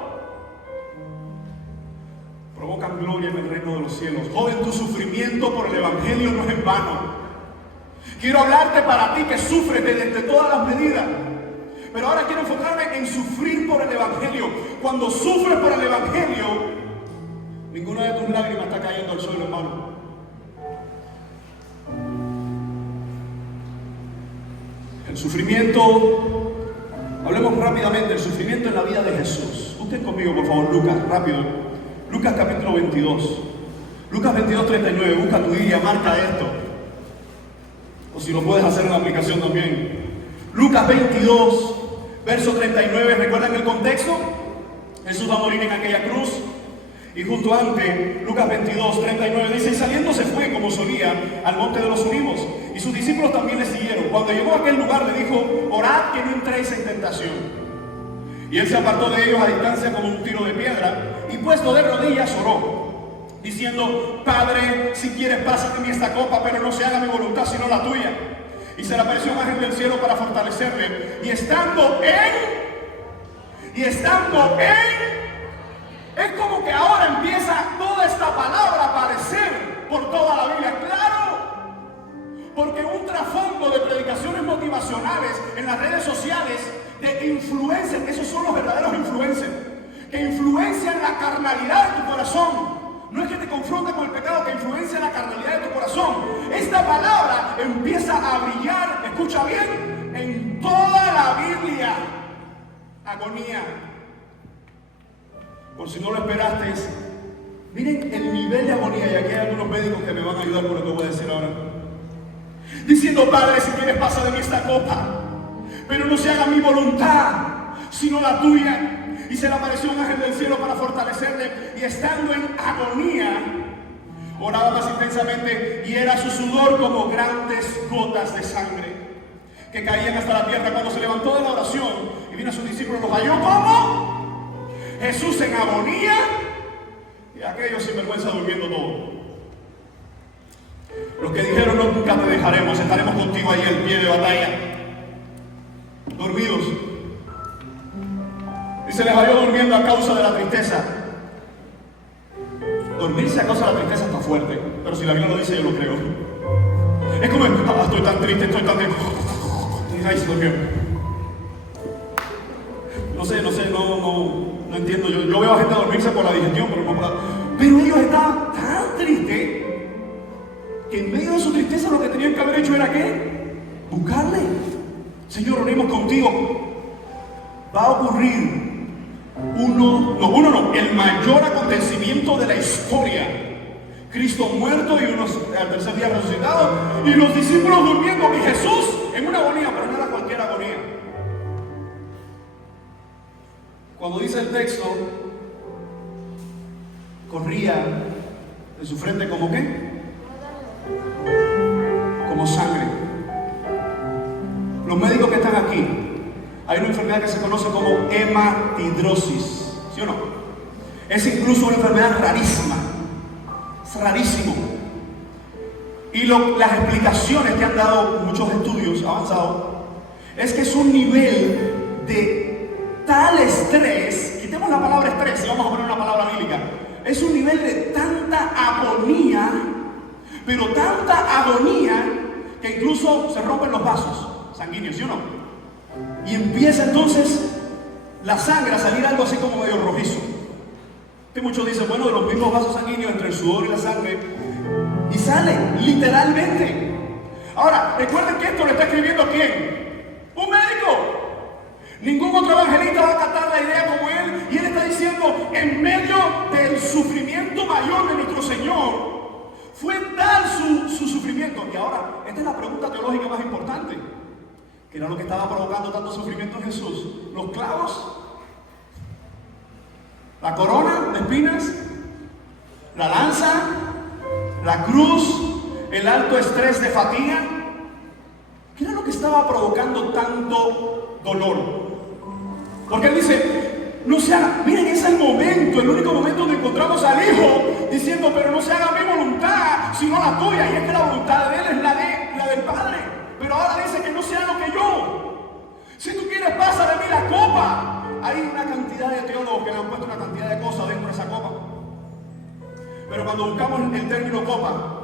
provocan gloria en el reino de los cielos. Joven, tu sufrimiento por el evangelio no es en vano. Quiero hablarte para ti que sufres desde todas las medidas, pero ahora quiero enfocarme en sufrir por el evangelio. Cuando sufres por el evangelio, ninguna de tus lágrimas está cayendo al suelo, hermano. El sufrimiento, hablemos rápidamente, el sufrimiento en la vida de Jesús. Busquen conmigo, por favor, Lucas, rápido. Lucas capítulo 22. Lucas 22, 39. Busca tu Biblia, marca esto. O si lo puedes hacer en la aplicación también. Lucas 22, verso 39. ¿Recuerdan el contexto? Jesús va a morir en aquella cruz. Y justo antes, Lucas 22, 39 dice: y saliendo se fue, como solía, al monte de los Olivos, y sus discípulos también le siguieron. Cuando llegó a aquel lugar le dijo: orad que no entréis en tentación. Y él se apartó de ellos a distancia como un tiro de piedra, y puesto de rodillas oró, diciendo: Padre, si quieres, pasa de mí esta copa, pero no se haga mi voluntad sino la tuya. Y se le apareció un ángel del cielo para fortalecerle, y estando en, es como que ahora empieza toda esta palabra a aparecer por toda la Biblia, claro, porque un trasfondo de predicaciones motivacionales en las redes sociales, de influencers, esos son los verdaderos influencers, que influencian la carnalidad de tu corazón. No es que te confronte con el pecado, que influencia la carnalidad de tu corazón. Esta palabra empieza a brillar, escucha bien, en toda la Biblia. Agonía. Por si no lo esperaste, miren el nivel de agonía, y aquí hay algunos médicos que me van a ayudar con lo que voy a decir ahora. Diciendo: Padre, si quieres, pasa de mí esta copa, pero no se haga mi voluntad, sino la tuya. Y se le apareció un ángel del cielo para fortalecerle, y estando en agonía, oraba más intensamente, y era su sudor como grandes gotas de sangre que caían hasta la tierra. Cuando se levantó de la oración y vino a sus discípulos, los halló como Jesús en agonía, y aquellos sinvergüenza durmiendo todo. Los que dijeron: no, nunca te dejaremos, estaremos contigo ahí al pie de batalla, dormidos. Y se les halló durmiendo a causa de la tristeza. Dormirse a causa de la tristeza está fuerte, pero si la Biblia lo dice, yo lo creo. Es como: estoy tan triste, estoy tan triste. Y ahí se durmió. No entiendo. Yo veo a gente dormirse por la digestión, pero ellos estaban tan tristes que en medio de su tristeza lo que tenían que haber hecho era ¿qué? Buscarle. Señor, oremos contigo. Va a ocurrir el mayor acontecimiento de la historia. Cristo muerto y al tercer día resucitado, y los discípulos durmiendo, y Jesús en una agonía, pero no era cualquier agonía. Cuando dice el texto, corría de su frente como ¿qué? Como sangre. Los médicos que están aquí, hay una enfermedad que se conoce como hematidrosis, ¿sí o no? Es incluso una enfermedad rarísima, es rarísimo. Y las explicaciones que han dado muchos estudios avanzados es que es un nivel de tal estrés, quitemos la palabra estrés y vamos a poner una palabra bíblica, es un nivel de tanta agonía, pero tanta agonía que incluso se rompen los vasos sanguíneos, ¿sí o no? Y empieza entonces la sangre a salir algo así como medio rojizo. Que muchos dicen, bueno, de los mismos vasos sanguíneos entre el sudor y la sangre, y sale literalmente. Ahora, recuerden que esto lo está escribiendo ¿quién? Un médico. sufrimiento mayor de nuestro Señor fue tal su sufrimiento. Y ahora, esta es la pregunta teológica más importante. ¿Qué era lo que estaba provocando tanto sufrimiento en Jesús? ¿Los clavos? ¿La corona de espinas? ¿La lanza? ¿La cruz? ¿El alto estrés de fatiga? ¿Qué era lo que estaba provocando tanto dolor? Porque él dice, no se haga, miren, es el momento, el único momento donde encontramos al Hijo diciendo, pero no se haga mi voluntad, sino la tuya. Y es que la voluntad de Él es la del Padre. Pero ahora dice que no sea lo que yo. Si tú quieres, pasa de mí la copa. Hay una cantidad de teólogos que le han puesto una cantidad de cosas dentro de esa copa. Pero cuando buscamos el término copa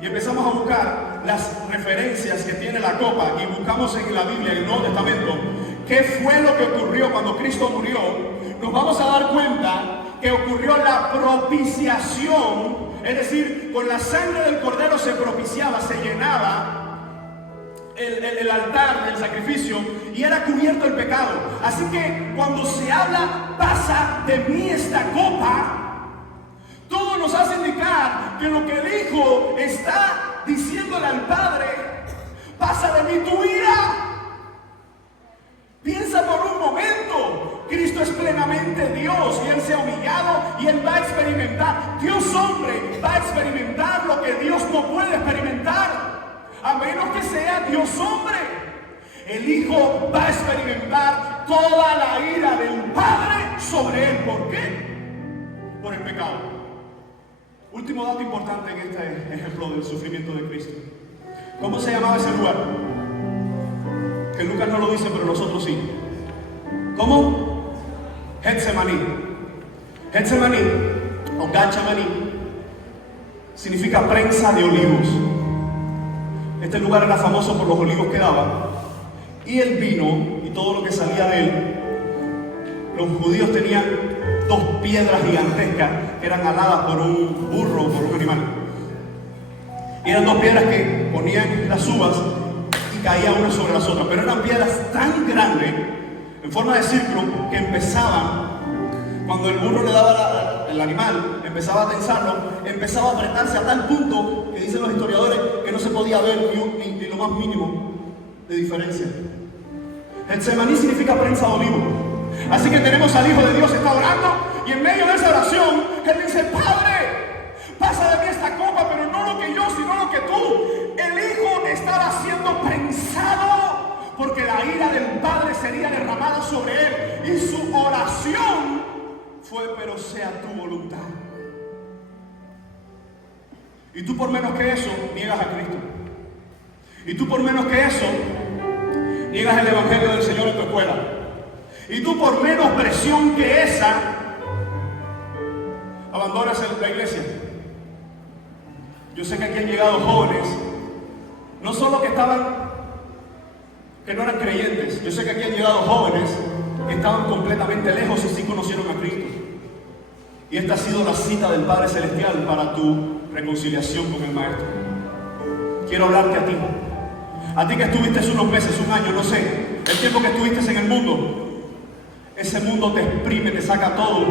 y empezamos a buscar las referencias que tiene la copa y buscamos en la Biblia, en el Nuevo Testamento, qué fue lo que ocurrió cuando Cristo murió, nos vamos a dar cuenta que ocurrió la propiciación, es decir, con la sangre del cordero se propiciaba, se llenaba el altar del sacrificio y era cubierto el pecado. Así que cuando se habla, pasa de mí esta copa, todo nos hace indicar que lo que el Hijo está diciéndole al Padre, pasa de mí tu ira. Piensa por un momento, Cristo es plenamente Dios y Él se ha humillado y Él va a experimentar, Dios hombre va a experimentar lo que Dios no puede experimentar, a menos que sea Dios hombre. El Hijo va a experimentar toda la ira del Padre sobre Él. ¿Por qué? Por el pecado. Último dato importante en este ejemplo del sufrimiento de Cristo. ¿Cómo se llamaba ese lugar? Que Lucas no lo dice, pero nosotros sí. ¿Cómo? Getsemaní. Getsemaní o Getsemaní significa prensa de olivos. Este lugar era famoso por los olivos que daba y el vino y todo lo que salía de él. Los judíos tenían dos piedras gigantescas que eran aladas por un burro o por un animal. Y eran dos piedras que ponían las uvas y caían unas sobre las otras, pero eran piedras tan grandes en forma de círculo que empezaban, cuando el burro le daba el animal, empezaba a tensarlo, empezaba a apretarse a tal punto que dicen los historiadores que no se podía ver ni lo más mínimo de diferencia. Getsemaní significa prensa de olivo. Así que tenemos al Hijo de Dios, está orando y en medio de esa oración Él dice, Padre, pasa de mí esta copa, pero no lo que yo, sino lo que tú. El Hijo estaba siendo prensado porque la ira del Padre sería derramada sobre Él y su oración fue, pero sea tu voluntad. Y tú por menos que eso niegas a Cristo. Y tú por menos que eso niegas el Evangelio del Señor en tu escuela. Y tú por menos presión que esa abandonas la iglesia. Yo sé que aquí han llegado jóvenes, no solo que no eran creyentes, yo sé que aquí han llegado jóvenes que estaban completamente lejos y sí conocieron a Cristo. Y esta ha sido la cita del Padre Celestial para tu reconciliación con el Maestro. Quiero hablarte a ti que estuviste unos meses, un año, no sé, el tiempo que estuviste en el mundo. Ese mundo te exprime, te saca todo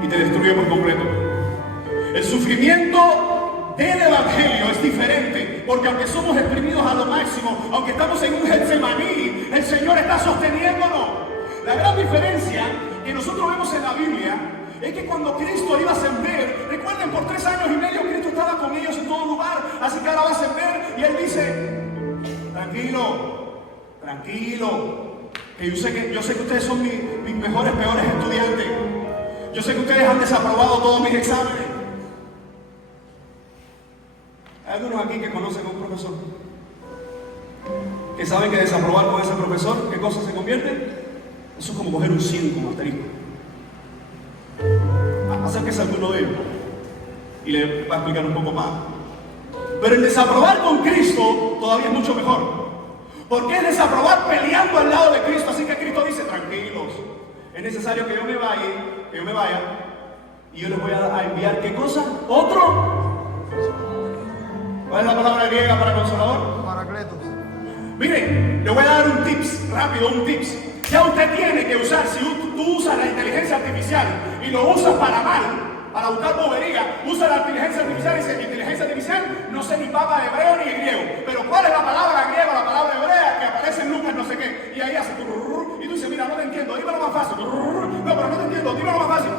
y te destruye por completo. El sufrimiento del Evangelio es diferente, porque aunque somos exprimidos a lo máximo, aunque estamos en un Getsemaní, el Señor está sosteniéndonos. La gran diferencia que nosotros vemos en la Biblia es que cuando Cristo iba a ascender, recuerden, por 3 años y medio Cristo estaba con ellos en todo lugar, así que ahora va a ascender y Él dice, tranquilo, que yo sé que ustedes son mis mejores, peores estudiantes. Yo sé que ustedes han desaprobado todos mis exámenes. Hay algunos aquí que conocen a un profesor, que saben que desaprobar con ese profesor, ¿qué cosa se convierte? Eso es como coger un 5 con asterisco. Acérquese a alguno de ellos y le va a explicar un poco más. Pero el desaprobar con Cristo todavía es mucho mejor, porque es desaprobar peleando al lado de Cristo. Así que Cristo dice, tranquilos, es necesario que yo me vaya y yo les voy a enviar, ¿qué cosa? ¿Otro? ¿Cuál es la palabra griega para consolador? Paracletos. Miren, le voy a dar un tips, rápido, un tips. Ya usted tiene que usar, si tú usas la inteligencia artificial y lo usas para mal, para buscar bobería, usa la inteligencia artificial y dice, inteligencia artificial, no sé ni papa de hebreo ni griego, pero ¿cuál es la palabra griega, la palabra hebrea que aparece en Lucas no sé qué? Y ahí hace, y tú dices, mira, no te entiendo, dímelo más fácil, no, pero no te entiendo, dímelo más fácil.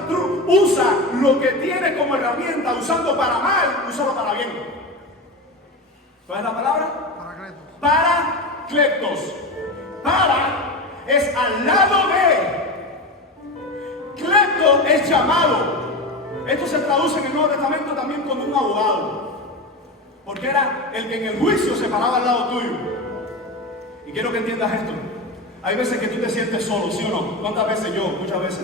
Usa lo que tiene como herramienta, usando para mal, úsalo para bien. ¿Cuál es la palabra? Paracletos. Para es al lado de. Cleto es llamado. Esto se traduce en el Nuevo Testamento también como un abogado, porque era el que en el juicio se paraba al lado tuyo. Y quiero que entiendas esto. Hay veces que tú te sientes solo, ¿sí o no? ¿Cuántas veces yo? Muchas veces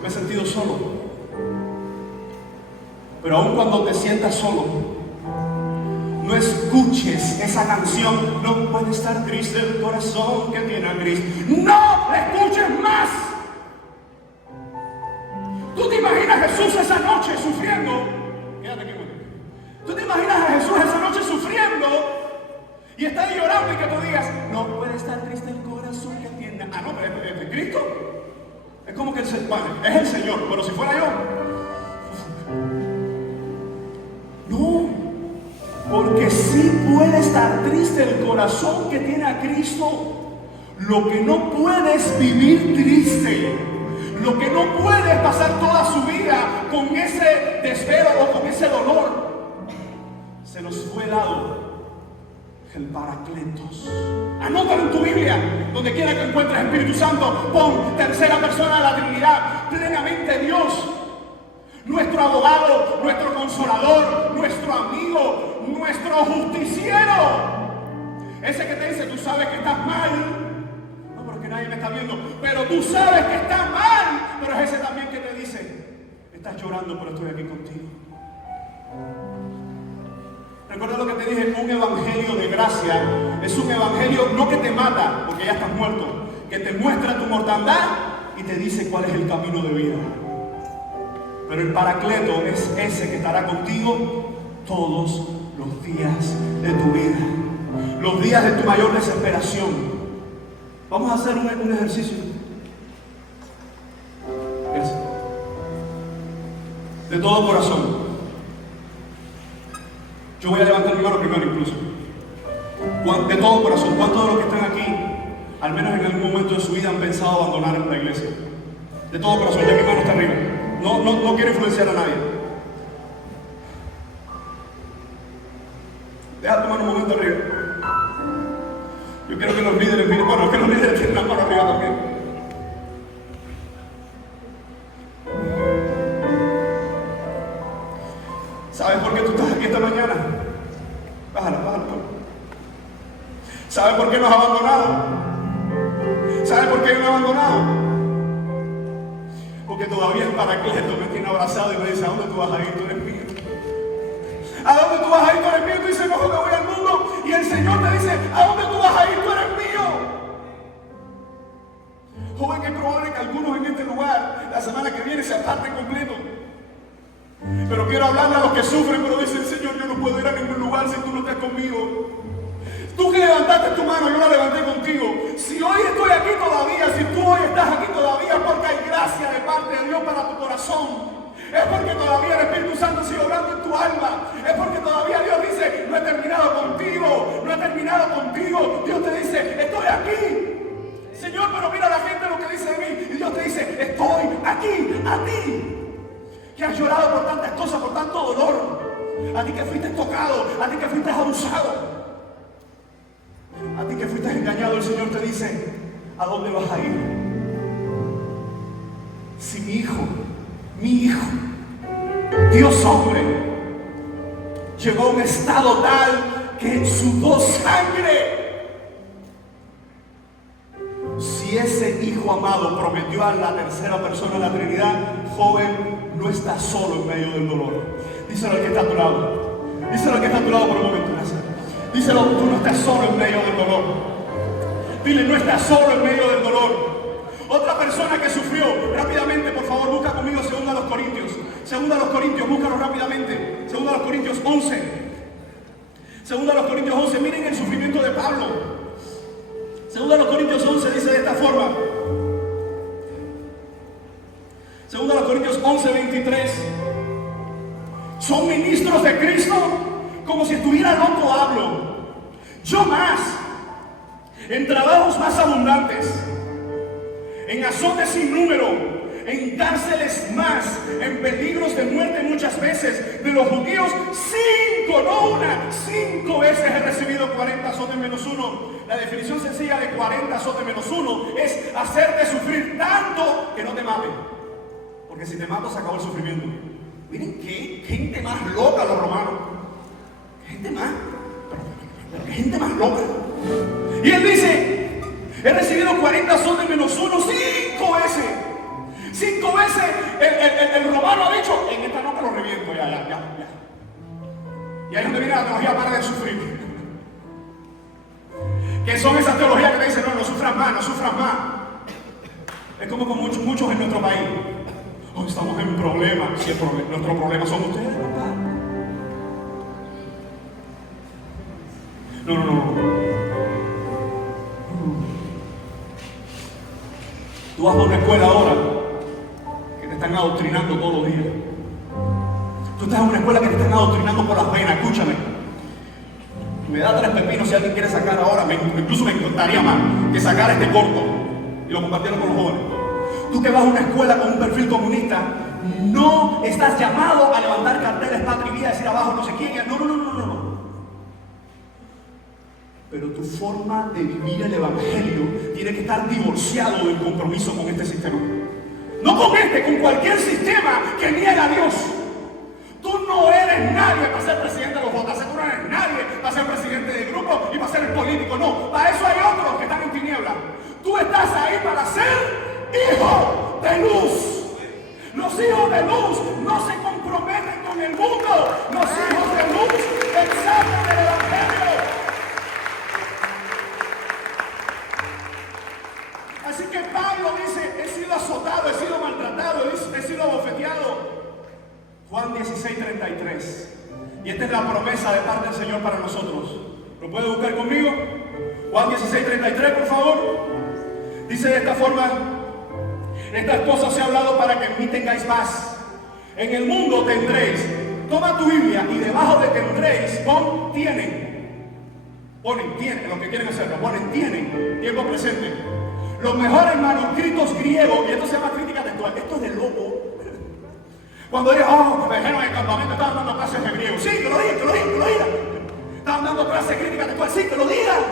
me he sentido solo. Pero aun cuando te sientas solo, no escuches esa canción. No puede estar triste el corazón que tiene a Cristo. ¡No la escuches más! ¿Tú te imaginas a Jesús esa noche sufriendo? Quédate aquí, güey. ¿Tú te imaginas a Jesús esa noche sufriendo y está ahí llorando y que tú digas, no puede estar triste el corazón que tiene? Ah, no, pero es Cristo. Es como que es el Señor, pero si fuera yo. No, porque sí puede estar triste el corazón que tiene a Cristo. Lo que no puedes vivir triste, lo que no puedes pasar toda su vida con ese desvelo o con ese dolor, se nos fue dado el Paracletos. Anótalo en tu Biblia, donde quiera que encuentres Espíritu Santo, pon tercera persona de la Trinidad, plenamente Dios, nuestro abogado, nuestro consolador, nuestro amigo, nuestro justiciero. Ese que te dice, tú sabes que estás mal, no porque nadie me está viendo, pero tú sabes que estás mal, pero es ese también que te dice, estás llorando, pero estoy aquí contigo. Recuerda lo que te dije, un evangelio de gracia es un evangelio no que te mata, porque ya estás muerto, que te muestra tu mortandad y te dice cuál es el camino de vida. Pero el Paracleto es ese que estará contigo todos los días de tu vida, los días de tu mayor desesperación. Vamos a hacer un ejercicio. Gracias. De todo corazón. Yo voy a levantar mi mano primero incluso. De todo corazón, ¿cuántos de los que están aquí, al menos en algún momento de su vida, han pensado abandonar la iglesia? De todo corazón, ya mi mano está arriba. No quiero influenciar a nadie. Deja tu mano un momento arriba. Yo quiero que los líderes miren, bueno, que los líderes tienen la mano arriba también. ¿Sabes por qué tú estás aquí esta mañana? Bájala. ¿Sabes por qué nos ha abandonado? ¿Sabes por qué nos ha abandonado? Porque todavía el Paracleto me tiene abrazado y me dice, ¿a dónde tú vas a ir? Tú eres mío. ¿A dónde tú vas a ir? Tú eres mío. Tú dices, no, que voy al mundo. Y el Señor te dice, ¿a dónde tú vas a ir? Tú eres mío. Joven, es probable que algunos en este lugar, la semana que viene, se aparten completo. Pero quiero hablarle a los que sufren, pero dicen, Señor, yo no puedo ir a ningún lugar si tú no estás conmigo. Tú que levantaste tu mano, yo la levanté contigo. Si hoy estoy aquí todavía, si tú hoy estás aquí todavía, porque hay gracia de parte de Dios para tu corazón. Es porque todavía el Espíritu Santo sigue obrando en tu alma. Es porque todavía Dios dice, no he terminado contigo, no he terminado contigo. Dios te dice, estoy aquí. Señor, pero mira la gente lo que dice de mí. Y Dios te dice, estoy aquí, a ti. Que has llorado por tantas cosas, por tanto dolor. A ti que fuiste tocado, a ti que fuiste abusado. A ti que fuiste engañado, el Señor te dice, ¿a dónde vas a ir? Si mi hijo, Dios hombre, llegó a un estado tal que sudó sangre. Si ese hijo amado prometió a la tercera persona de la Trinidad, joven, no estás solo en medio del dolor. Díselo al que está a tu lado. Díselo al que está a tu lado por un momento, gracias. Díselo, tú no estás solo en medio del dolor. Dile, no estás solo en medio del dolor. Otra persona que sufrió, rápidamente, por favor, busca conmigo 2 Corintios. 2 Corintios, búscalo rápidamente. 2 Corintios 11. 2 Corintios 11, miren el sufrimiento de Pablo. 2 Corintios 11. ministros de Cristo, como si estuviera loco hablo. Yo más, en trabajos más abundantes, en azotes sin número, en cárceles más, en peligros de muerte muchas veces. De los judíos, 5, no una, 5 veces he recibido 40 azotes menos 1. La definición sencilla de 40 azotes menos 1 es hacerte sufrir tanto que no te maten. Porque si te mato se acabó el sufrimiento. Miren qué gente más loca los romanos. Qué gente más, pero qué gente más loca. Y él dice, he recibido 40 azotes menos 1, 5 veces. 5 veces el romano ha dicho, en esta noche lo reviento, ya. Y ahí es donde viene la teología para de sufrir. Que son esas teologías que te dicen, no sufras más, no sufras más. Es como con muchos en nuestro país. Oh, estamos en problemas. Si nuestros problemas son ustedes, papá. No. Tú vas a una escuela ahora que te están adoctrinando todos los días. Tú estás en una escuela que te están adoctrinando por las venas. Escúchame. Me da 3 pepinos si alguien quiere sacar ahora. Incluso me encantaría más que sacar este corto y lo compartieran con los jóvenes. Tú que vas a una escuela con un perfil comunista, no estás llamado a levantar carteles Patria y Vida, decir abajo no sé quién. No. Pero tu forma de vivir el evangelio tiene que estar divorciado del compromiso con este sistema. No con con cualquier sistema que niega a Dios. Tú no eres nadie para ser presidente de los JC, tú no eres nadie para ser presidente de grupo y para ser el político. No, para eso hay otros que están en tinieblas. Tú estás ahí para ser hijo de luz. Los hijos de luz no se comprometen con el mundo. Los hijos de luz exaltan el evangelio. Así que Pablo dice, he sido azotado, he sido maltratado, he sido abofeteado. Juan 16:33. Y esta es la promesa de parte del Señor para nosotros. ¿Lo puede buscar conmigo? Juan 16:33, por favor. Dice de esta forma: estas cosas os he hablado para que en mí tengáis paz. En el mundo tendréis. Toma tu Biblia y debajo de tendréis, pon tienen. Ponen, tienen, los que quieren hacerlo, ponen, tienen, tiempo presente. Los mejores manuscritos griegos, y esto se llama crítica textual, esto es de loco. Cuando digan, me dijeron en el campamento, estaban dando clases de griego. Sí, que lo digan. Estaban dando clases de crítica textual, sí, que lo digan.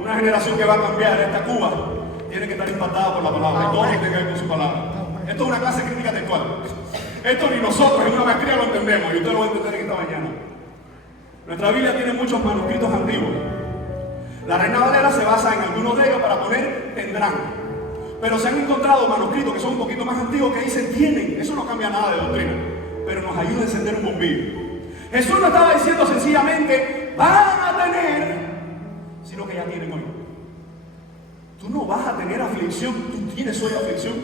Una generación que va a cambiar esta Cuba tiene que estar impactada por la palabra y todo lo que tenga que ver con su palabra. Esto es una clase de crítica textual. Esto ni nosotros en una maestría lo entendemos y usted lo va a entender esta mañana. Nuestra Biblia tiene muchos manuscritos antiguos. La Reina Valera se basa en algunos de ellos para poner tendrán. Pero se han encontrado manuscritos que son un poquito más antiguos que dicen tienen. Eso no cambia nada de doctrina, pero nos ayuda a encender un bombillo. Jesús no estaba diciendo sencillamente van a tener, sino que ya tienen hoy. Tú no vas a tener aflicción, tú tienes hoy aflicción.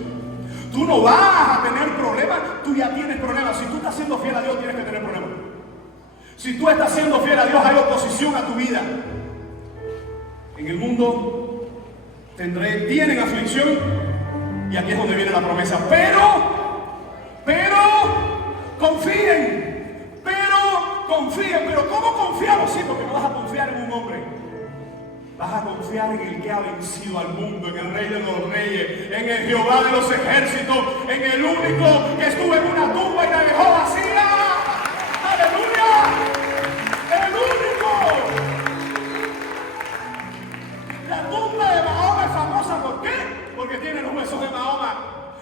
Tú no vas a tener problemas, tú ya tienes problemas. Si tú estás siendo fiel a Dios, tienes que tener problemas. Si tú estás siendo fiel a Dios, hay oposición a tu vida. En el mundo tienen aflicción, y aquí es donde viene la promesa. Pero confíen. Pero ¿cómo confiamos? Sí, porque no vas a confiar en un hombre. Vas a confiar en el que ha vencido al mundo, en el Rey de los Reyes, en el Jehová de los ejércitos, en el único que estuvo en una tumba y la dejó vacía. ¡Aleluya! ¡El único! La tumba de Mahoma es famosa, ¿por qué? Porque tiene los huesos de Mahoma.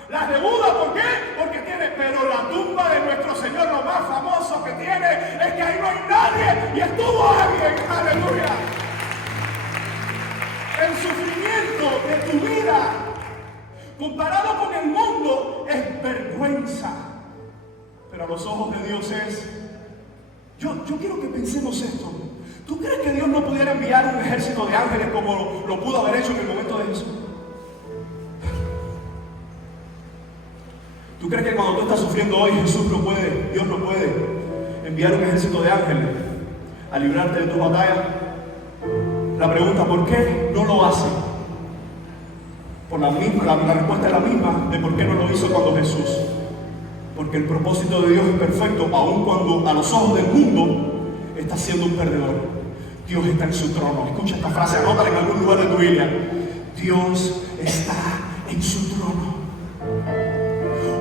Las de Buda, ¿por qué? Porque tiene, pero la tumba de nuestro Señor, lo más famoso que tiene es que ahí no hay nadie y estuvo alguien. ¡Aleluya! El sufrimiento de tu vida comparado con el mundo es vergüenza, pero a los ojos de Dios es. Yo quiero que pensemos esto. ¿Tú crees que Dios no pudiera enviar un ejército de ángeles como lo pudo haber hecho en el momento de Jesús? ¿Tú crees que cuando tú estás sufriendo hoy Dios no puede enviar un ejército de ángeles a librarte de tu batalla? La pregunta, ¿por qué no lo hace? La respuesta es la misma de por qué no lo hizo cuando Jesús. Porque el propósito de Dios es perfecto, aun cuando a los ojos del mundo está siendo un perdedor. Dios está en su trono. Escucha esta frase, anótala en algún lugar de tu Biblia. Dios está en su trono.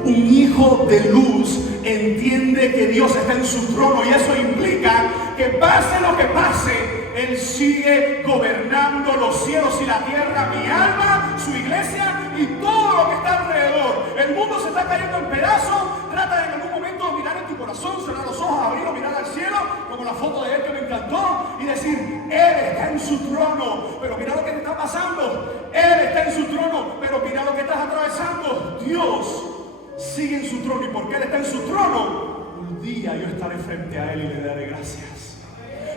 Un hijo de luz entiende que Dios está en su trono, y eso implica que pase lo que pase, Él sigue gobernando los cielos y la tierra, mi alma, su iglesia y todo lo que está alrededor. El mundo se está cayendo en pedazos. Trata de en algún momento mirar en tu corazón, cerrar los ojos, abrirlos, mirar al cielo, como la foto de él que me encantó, y decir: Él está en su trono, pero mira lo que te está pasando. Él está en su trono, pero mira lo que estás atravesando. Dios sigue en su trono, y porque Él está en su trono, un día yo estaré frente a Él y le daré gracias.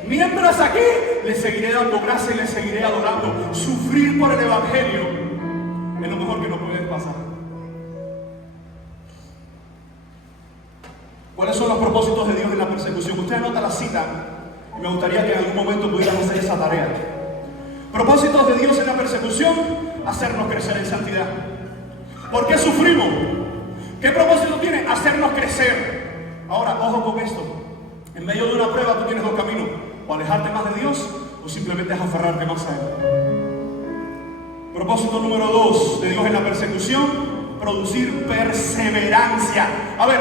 Mientras aquí, le seguiré dando gracias y le seguiré adorando. Sufrir por el Evangelio es lo mejor que nos puede pasar. ¿Cuáles son los propósitos de Dios en la persecución? Usted anota la cita y me gustaría que en algún momento pudieran hacer esa tarea. Propósitos de Dios en la persecución: hacernos crecer en santidad. ¿Por qué sufrimos? ¿Qué propósito tiene? Hacernos crecer. Ahora, ojo con esto. En medio de una prueba tú tienes dos caminos: o alejarte más de Dios, o simplemente aferrarte más a Él. Propósito número 2 de Dios en la persecución: producir perseverancia. A ver,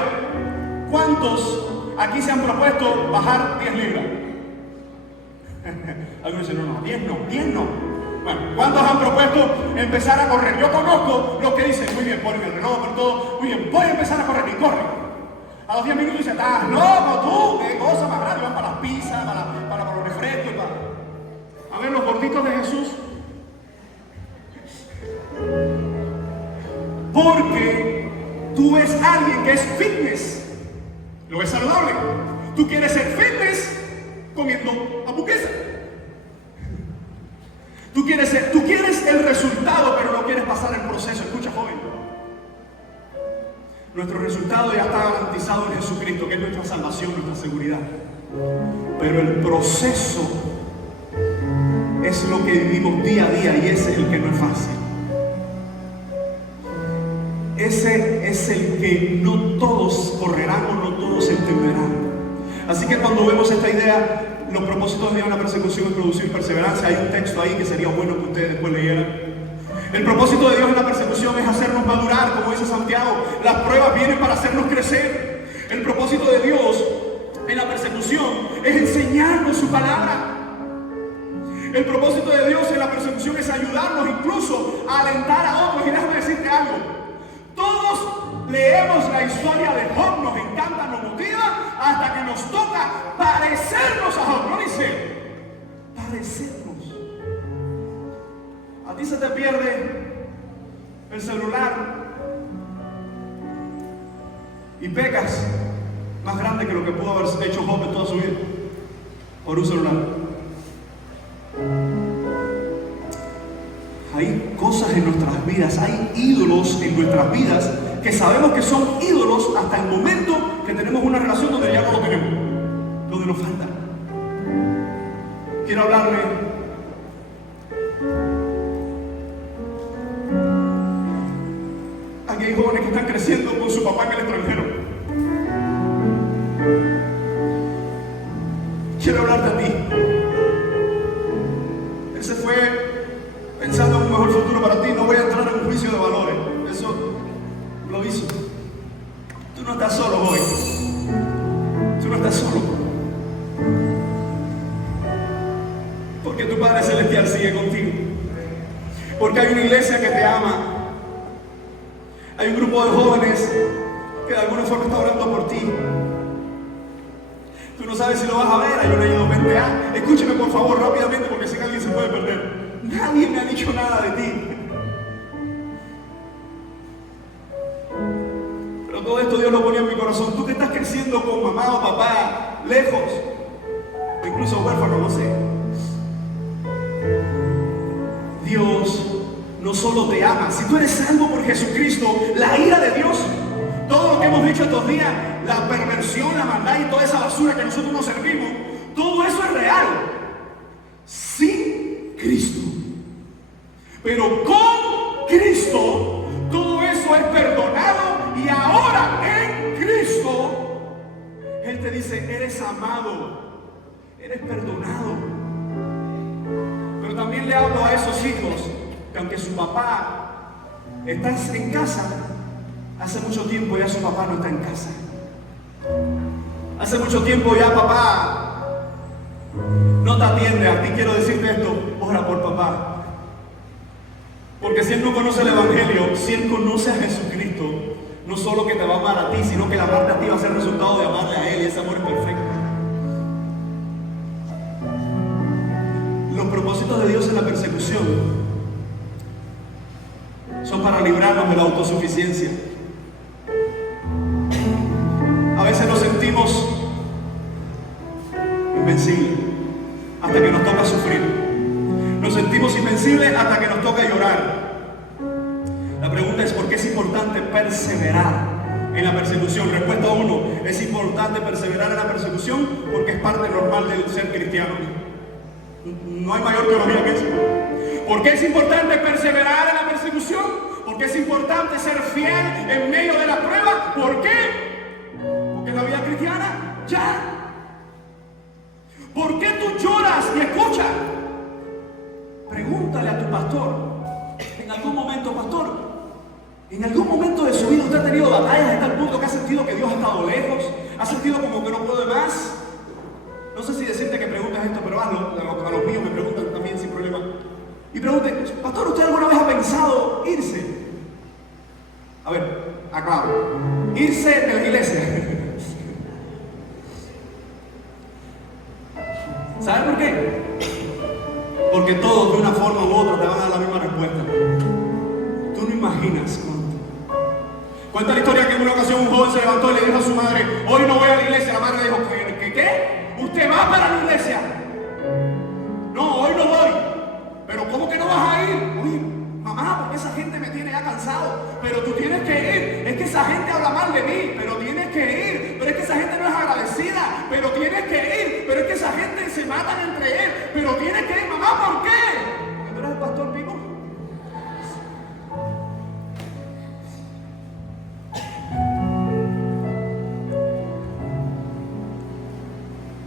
¿cuántos aquí se han propuesto bajar 10 libras? Algunos dicen: no, 10 no. Bueno, ¿cuántos han propuesto empezar a correr? Yo conozco los que dicen: muy bien, ponen el reloj, pero todo, muy bien, voy a empezar a correr, y corren. A los 10 minutos dicen: ¡ah, loco tú! ¡Qué cosa más grande! Van para las pizzas, para los refrescos, para... A ver, los gorditos de Jesús. Porque tú ves a alguien que es fitness, lo ves saludable. Tú quieres ser fitness comiendo hamburguesa. Tú quieres el resultado, pero no quieres pasar el proceso. Escucha, joven. Nuestro resultado ya está garantizado en Jesucristo, que es nuestra salvación, nuestra seguridad. Pero el proceso es lo que vivimos día a día, y ese es el que no es fácil. Ese es el que no todos correrán o no todos entenderán. Así que cuando vemos esta idea, los propósitos de Dios en la persecución es producir perseverancia. Hay un texto ahí que sería bueno que ustedes después leyeran. El propósito de Dios en la persecución es hacernos madurar, como dice Santiago. Las pruebas vienen para hacernos crecer. El propósito de Dios en la persecución es enseñarnos su palabra. El propósito de Dios en la persecución es ayudarnos incluso a alentar a otros. Y déjame decirte algo: todos leemos la historia de Job, nos encanta, nos motiva, hasta que nos toca parecernos a Job. No dice parecernos. A ti se te pierde el celular y pecas más grande que lo que pudo haber hecho Job en toda su vida por un celular. Hay cosas en nuestras vidas, hay ídolos en nuestras vidas que sabemos que son ídolos hasta el momento que tenemos una relación donde ya no lo tenemos, donde nos falta. Quiero hablarle a hay jóvenes que están creciendo con su papá en el extranjero. Quiero hablarte a ti. Él se fue pensando en un mejor futuro para ti. No voy a entrar en un juicio de valores. Eso lo hizo. Tú no estás solo hoy. Tú no estás solo. Porque tu Padre Celestial sigue contigo. Porque hay una iglesia que te ama. Hay un grupo de jóvenes que de alguna forma está orando por ti. Tú no sabes si lo vas a ver. Hay una I220A. Escúcheme por favor rápidamente, porque sé que alguien se puede perder. Nadie me ha dicho nada de ti. Pero todo esto Dios lo ponía en mi corazón. Tú que estás creciendo con mamá o papá lejos, o incluso huérfano, no sé. Dios no solo te ama. Si tú eres salvo por Jesucristo, la ira de Dios, todo lo que hemos dicho estos días, la perversión, la maldad y toda esa basura que nosotros nos servimos, todo eso es real sin Cristo. Pero con Cristo todo eso es perdonado, y ahora en Cristo amado, eres perdonado. Pero también le hablo a esos hijos que aunque su papá está en casa, hace mucho tiempo ya su papá no está en casa. Hace mucho tiempo ya papá no te atiende. A ti quiero decirte esto: ora por papá. Porque si él no conoce el Evangelio, si él conoce a Jesucristo, no solo que te va a amar a ti, sino que el amarte a ti va a ser el resultado de amarle a él, y ese amor es perfecto. Los propósitos de Dios en la persecución son para librarnos de la autosuficiencia. A veces nos sentimos invencibles hasta que nos toca sufrir. Nos sentimos invencibles hasta que nos toca llorar. La pregunta es: ¿por qué es importante perseverar en la persecución? Respuesta 1: es importante perseverar en la persecución porque es parte normal del ser cristiano. No hay mayor teología que eso. ¿Por qué es importante perseverar en la persecución? Porque es importante ser fiel en medio de la prueba. ¿Por qué? Porque en la vida cristiana ya. ¿Por qué tú lloras? Y escucha, pregúntale a tu pastor en algún momento: pastor, ¿en algún momento de su vida usted ha tenido batallas hasta el punto que ha sentido que Dios ha estado lejos? ¿Ha sentido como que no puede más? No sé si decirte que preguntes esto, pero hazlo. A los míos me preguntan también sin problema. Y pregunten: pastor, ¿usted alguna vez ha pensado irse? A ver, aclaro. Irse de la iglesia. ¿Sabes por qué? Porque todos de una forma u otra te van a dar la misma respuesta. Tú no imaginas cuánto. Cuenta la historia que en una ocasión un joven se levantó y le dijo a su madre: hoy no voy a la iglesia. La madre le dijo: ¿Qué? ¿Usted va para la iglesia? No, hoy no voy. ¿Pero cómo que no vas a ir? Oye, mamá, porque esa gente me tiene ya cansado. Pero tú tienes que ir. Es que esa gente habla mal de mí, pero tienes que ir. Pero es que esa gente no es agradecida, pero tienes que ir. Pero es que esa gente se matan entre él, pero tienes que ir. Mamá, ¿por qué? ¿Tú eres el pastor vivo?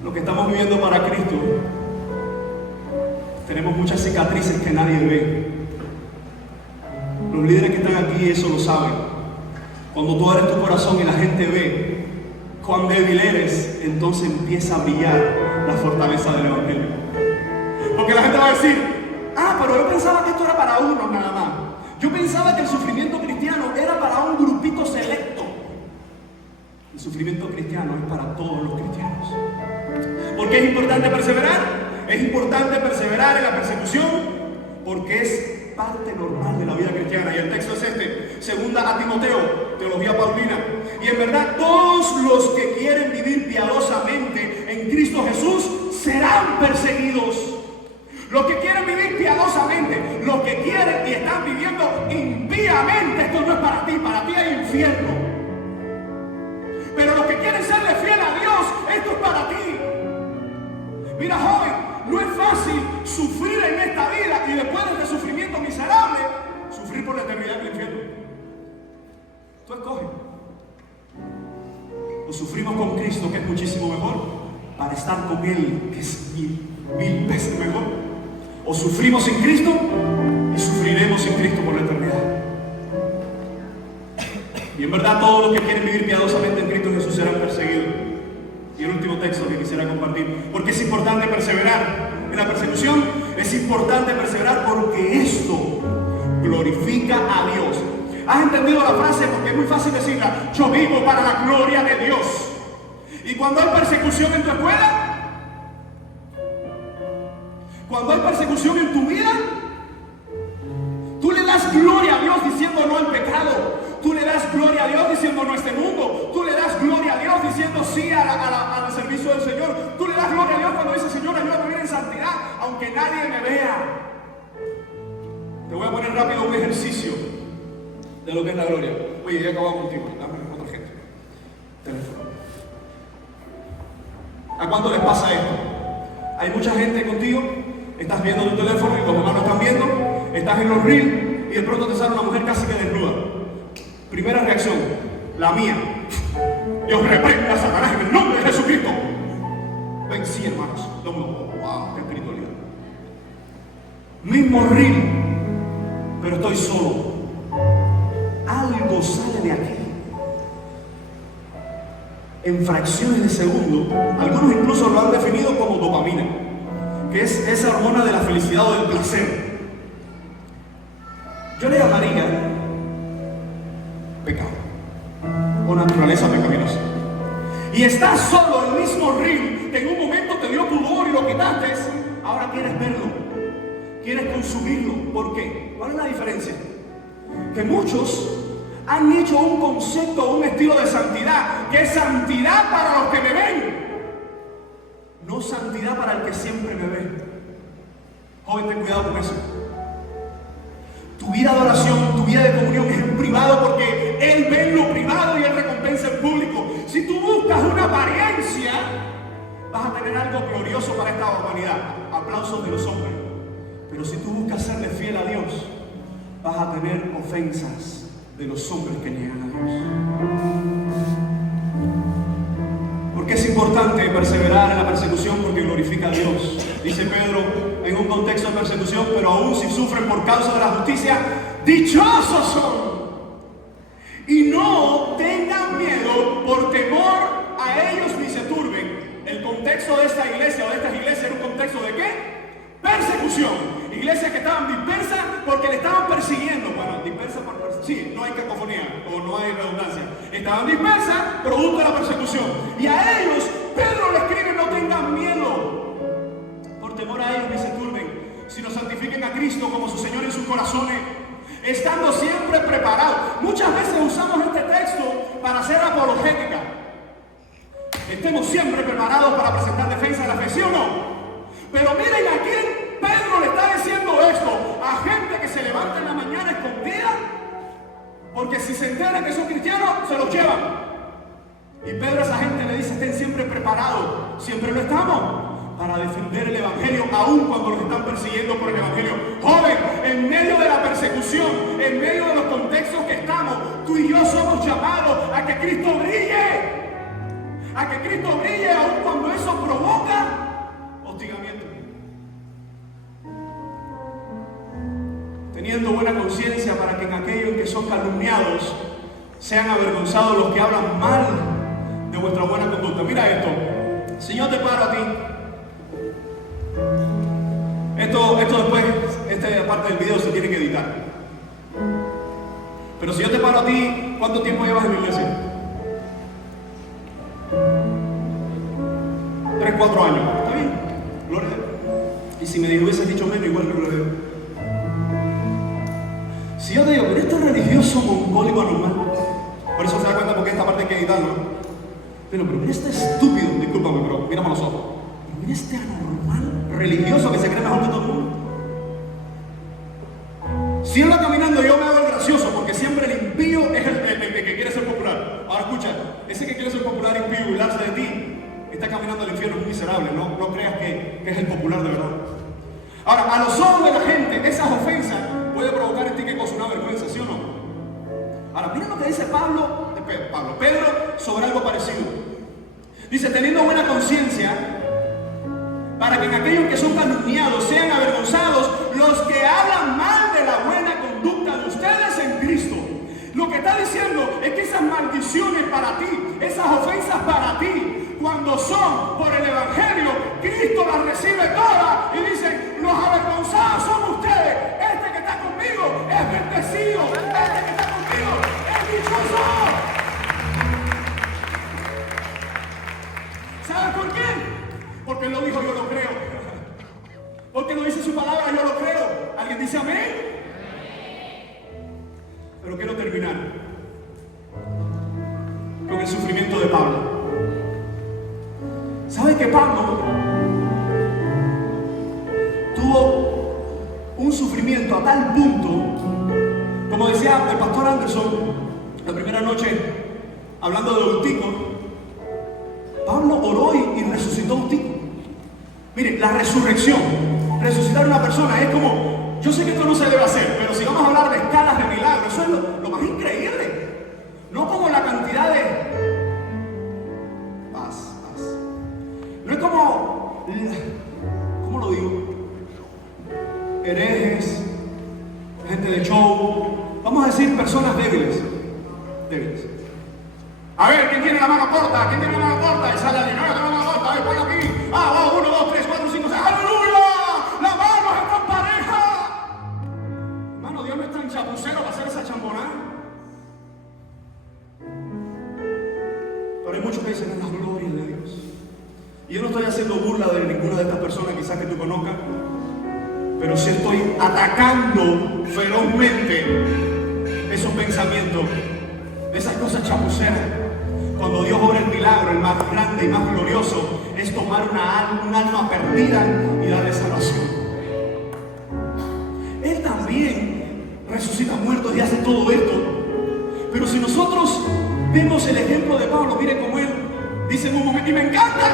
Lo que estamos viviendo para Cristo, tenemos muchas cicatrices que nadie ve. Los líderes que están aquí eso lo saben. Cuando tú abres tu corazón y la gente ve cuán débil eres, entonces empieza a brillar la fortaleza del Evangelio. Porque la gente va a decir: ah, pero yo pensaba que esto era para uno nada más. Yo pensaba que el sufrimiento cristiano era para un grupito selecto. El sufrimiento cristiano es para todos los cristianos. ¿Por qué es importante perseverar? Es importante perseverar en la persecución porque es parte normal de la vida cristiana. Y el texto es este: segunda a Timoteo, teología paulina. Y en verdad todos los que quieren vivir piadosamente en Cristo Jesús serán perseguidos. Los que quieren vivir piadosamente, los que quieren y están viviendo impíamente, esto no es para ti hay infierno. Pero los que quieren serle fiel a Dios, esto es para ti. Mira, joven, no es fácil sufrir en esta vida y después de este sufrimiento miserable, sufrir por la eternidad en el infierno. Tú escoges. O sufrimos con Cristo, que es muchísimo mejor, para estar con Él, que es mil veces mejor. O sufrimos sin Cristo y sufriremos sin Cristo por la eternidad. Y en verdad todos los que quieren vivir piadosamente en Cristo Jesús serán perseguidos. Y el último texto que quisiera compartir: porque es importante perseverar en la persecución. Es importante perseverar porque esto glorifica a Dios. ¿Has entendido la frase? Porque es muy fácil decirla: yo vivo para la gloria de Dios. Y cuando hay persecución en tu escuela, cuando hay persecución en tu vida, tú le das gloria a Dios diciendo no al pecado. Tú le das gloria a Dios diciendo no a este mundo. Tú le das gloria a Dios diciendo sí al servicio del Señor. Tú le das gloria a Dios cuando dice: Señor, ayúdame a vivir en santidad, aunque nadie me vea. Te voy a poner rápido un ejercicio de lo que es la gloria. Oye, ya acabamos contigo. Dame otra gente. Teléfono. ¿A cuánto les pasa esto? Hay mucha gente contigo. Estás viendo tu teléfono y los demás lo están viendo. Estás en los reels y de pronto te sale una mujer casi que desnuda. Primera reacción, la mía: Dios reprenda a Satanás en el nombre de Jesucristo. vencí, hermanos. Wow, qué espiritualidad. Mismo reel, pero estoy solo. Algo sale de aquí. En fracciones de segundo, algunos incluso lo han definido como dopamina, que es esa hormona de la felicidad o del placer. Yo le llamaría pecado o naturaleza pecaminosa. Y estás solo, el mismo reel que en un momento te dio pudor y lo quitaste, ahora quieres verlo, quieres consumirlo. ¿Por qué? ¿Cuál es la diferencia? Que muchos han hecho un concepto, un estilo de santidad, que es santidad para los que me ven, no santidad para el que siempre me ve. Joven, ten cuidado con eso. Tu vida de oración, tu vida de comunión es en privado, porque Él ve en lo privado y Él recompensa en público. Si tú buscas una apariencia, vas a tener algo glorioso para esta humanidad, aplausos de los hombres. Pero si tú buscas serle fiel a Dios, vas a tener ofensas de los hombres que niegan a Dios. Porque es importante perseverar en la persecución, porque glorifica a Dios. Dice Pedro en un contexto de persecución: pero aún si sufren por causa de la justicia, dichosos son. Y no tengan miedo por temor a ellos ni se turben. El contexto de esta iglesia o de estas iglesias era un contexto de ¿qué? Persecución. Iglesias que estaban dispersas porque le estaban persiguiendo. Bueno, dispersas por sí, no hay cacofonía o no hay redundancia. Estaban dispersas producto de la persecución. Y a ellos Pedro le escribe: no tengan miedo por temor a ellos ni se turben, sino santifiquen a Cristo como su Señor en sus corazones, estando siempre preparados. Muchas veces usamos este texto para hacer apologética. Estemos siempre preparados para presentar defensa de la fe, ¿sí o no? Pero miren a quién Pedro le está diciendo esto: a gente que se levanta en la mañana escondida, porque si se enteran que son cristianos, se los llevan. Y Pedro a esa gente le dice: estén siempre preparados. Siempre lo estamos para defender el evangelio, aun cuando los están persiguiendo por el evangelio. Joven, en medio de la persecución, en medio de los contextos que estamos, tú y yo somos llamados a que Cristo brille. A que Cristo brille, aun cuando eso provoca hostigamiento. Teniendo buena conciencia, para que en aquellos que son calumniados sean avergonzados los que hablan mal de vuestra buena conducta. Mira esto. Si yo te paro a ti, esto después, esta parte del video se tiene que editar. Pero si yo te paro a ti, ¿cuánto tiempo llevas en la iglesia? 3, 4 años. ¿Está bien? Gloria a Dios. Y si me hubieses dicho menos, igual que gloria a Dios. Si yo te digo: pero esto es religioso, mongólico, anormal. Por eso se da cuenta porque esta parte hay que editarlo. Pero mira este estúpido, discúlpame, pero mírame a los ojos. Pero mira este anormal, religioso que se cree mejor que todo el mundo. Si él va caminando, yo me hago el gracioso, porque siempre el impío es el que quiere ser popular. Ahora escucha, ese que quiere ser popular, impío, y burlarse de ti, está caminando al infierno, es miserable. No creas que es el popular de verdad. Ahora, a los ojos de la gente, esas ofensas puede provocar en ti que cosa, una vergüenza, ¿sí o no? Ahora, miren lo que dice Pedro sobre algo parecido. Dice: teniendo buena conciencia, para que en aquellos que son calumniados sean avergonzados los que hablan mal de la buena conducta de ustedes en Cristo. Lo que está diciendo es que esas maldiciones para ti, esas ofensas para ti, cuando son por el evangelio, Cristo las recibe todas y dice: los avergonzados son ustedes. Este que está conmigo es bendecido. Este que está conmigo es dichoso. ¿Sabes por qué? Porque Él lo dijo, yo lo creo. Porque lo dice su palabra, yo lo creo. ¿Alguien dice amén? Pero quiero terminar con el sufrimiento de Pablo. ¿Sabe que Pablo tuvo un sufrimiento a tal punto, como decía el pastor Anderson la primera noche, hablando de Eutico? Pablo oró y resucitó a Eutico. Mire, la resurrección, resucitar a una persona es como, yo sé que esto no se debe hacer, pero si vamos a hablar de escalas de milagros, eso es lo más increíble. No como la cantidad de paz. No es como, ¿cómo lo digo? Herejes, gente de show, vamos a decir personas débiles. A ver, ¿quién tiene la mano corta? ¿Quién tiene la mano corta? Y sale alguien, no, yo tengo la mano corta, a ver, ponlo aquí. Ah, va, 1, 2, 3, 4, 5, 6, ¡aleluya! ¡Las manos están parejas! Hermano, Dios no es tan chapucero para hacer esa chambonada. Pero hay muchos que dicen, es la gloria de Dios. Y yo no estoy haciendo burla de ninguna de estas personas, quizás que tú conozcas, pero sí estoy atacando ferozmente esos pensamientos, esas cosas chapuceras. Cuando Dios obra el milagro, el más grande y más glorioso es tomar un alma perdida y darle salvación. Él también resucita muertos y hace todo esto. Pero si nosotros vemos el ejemplo de Pablo, mire cómo él dice en un momento, y me encanta,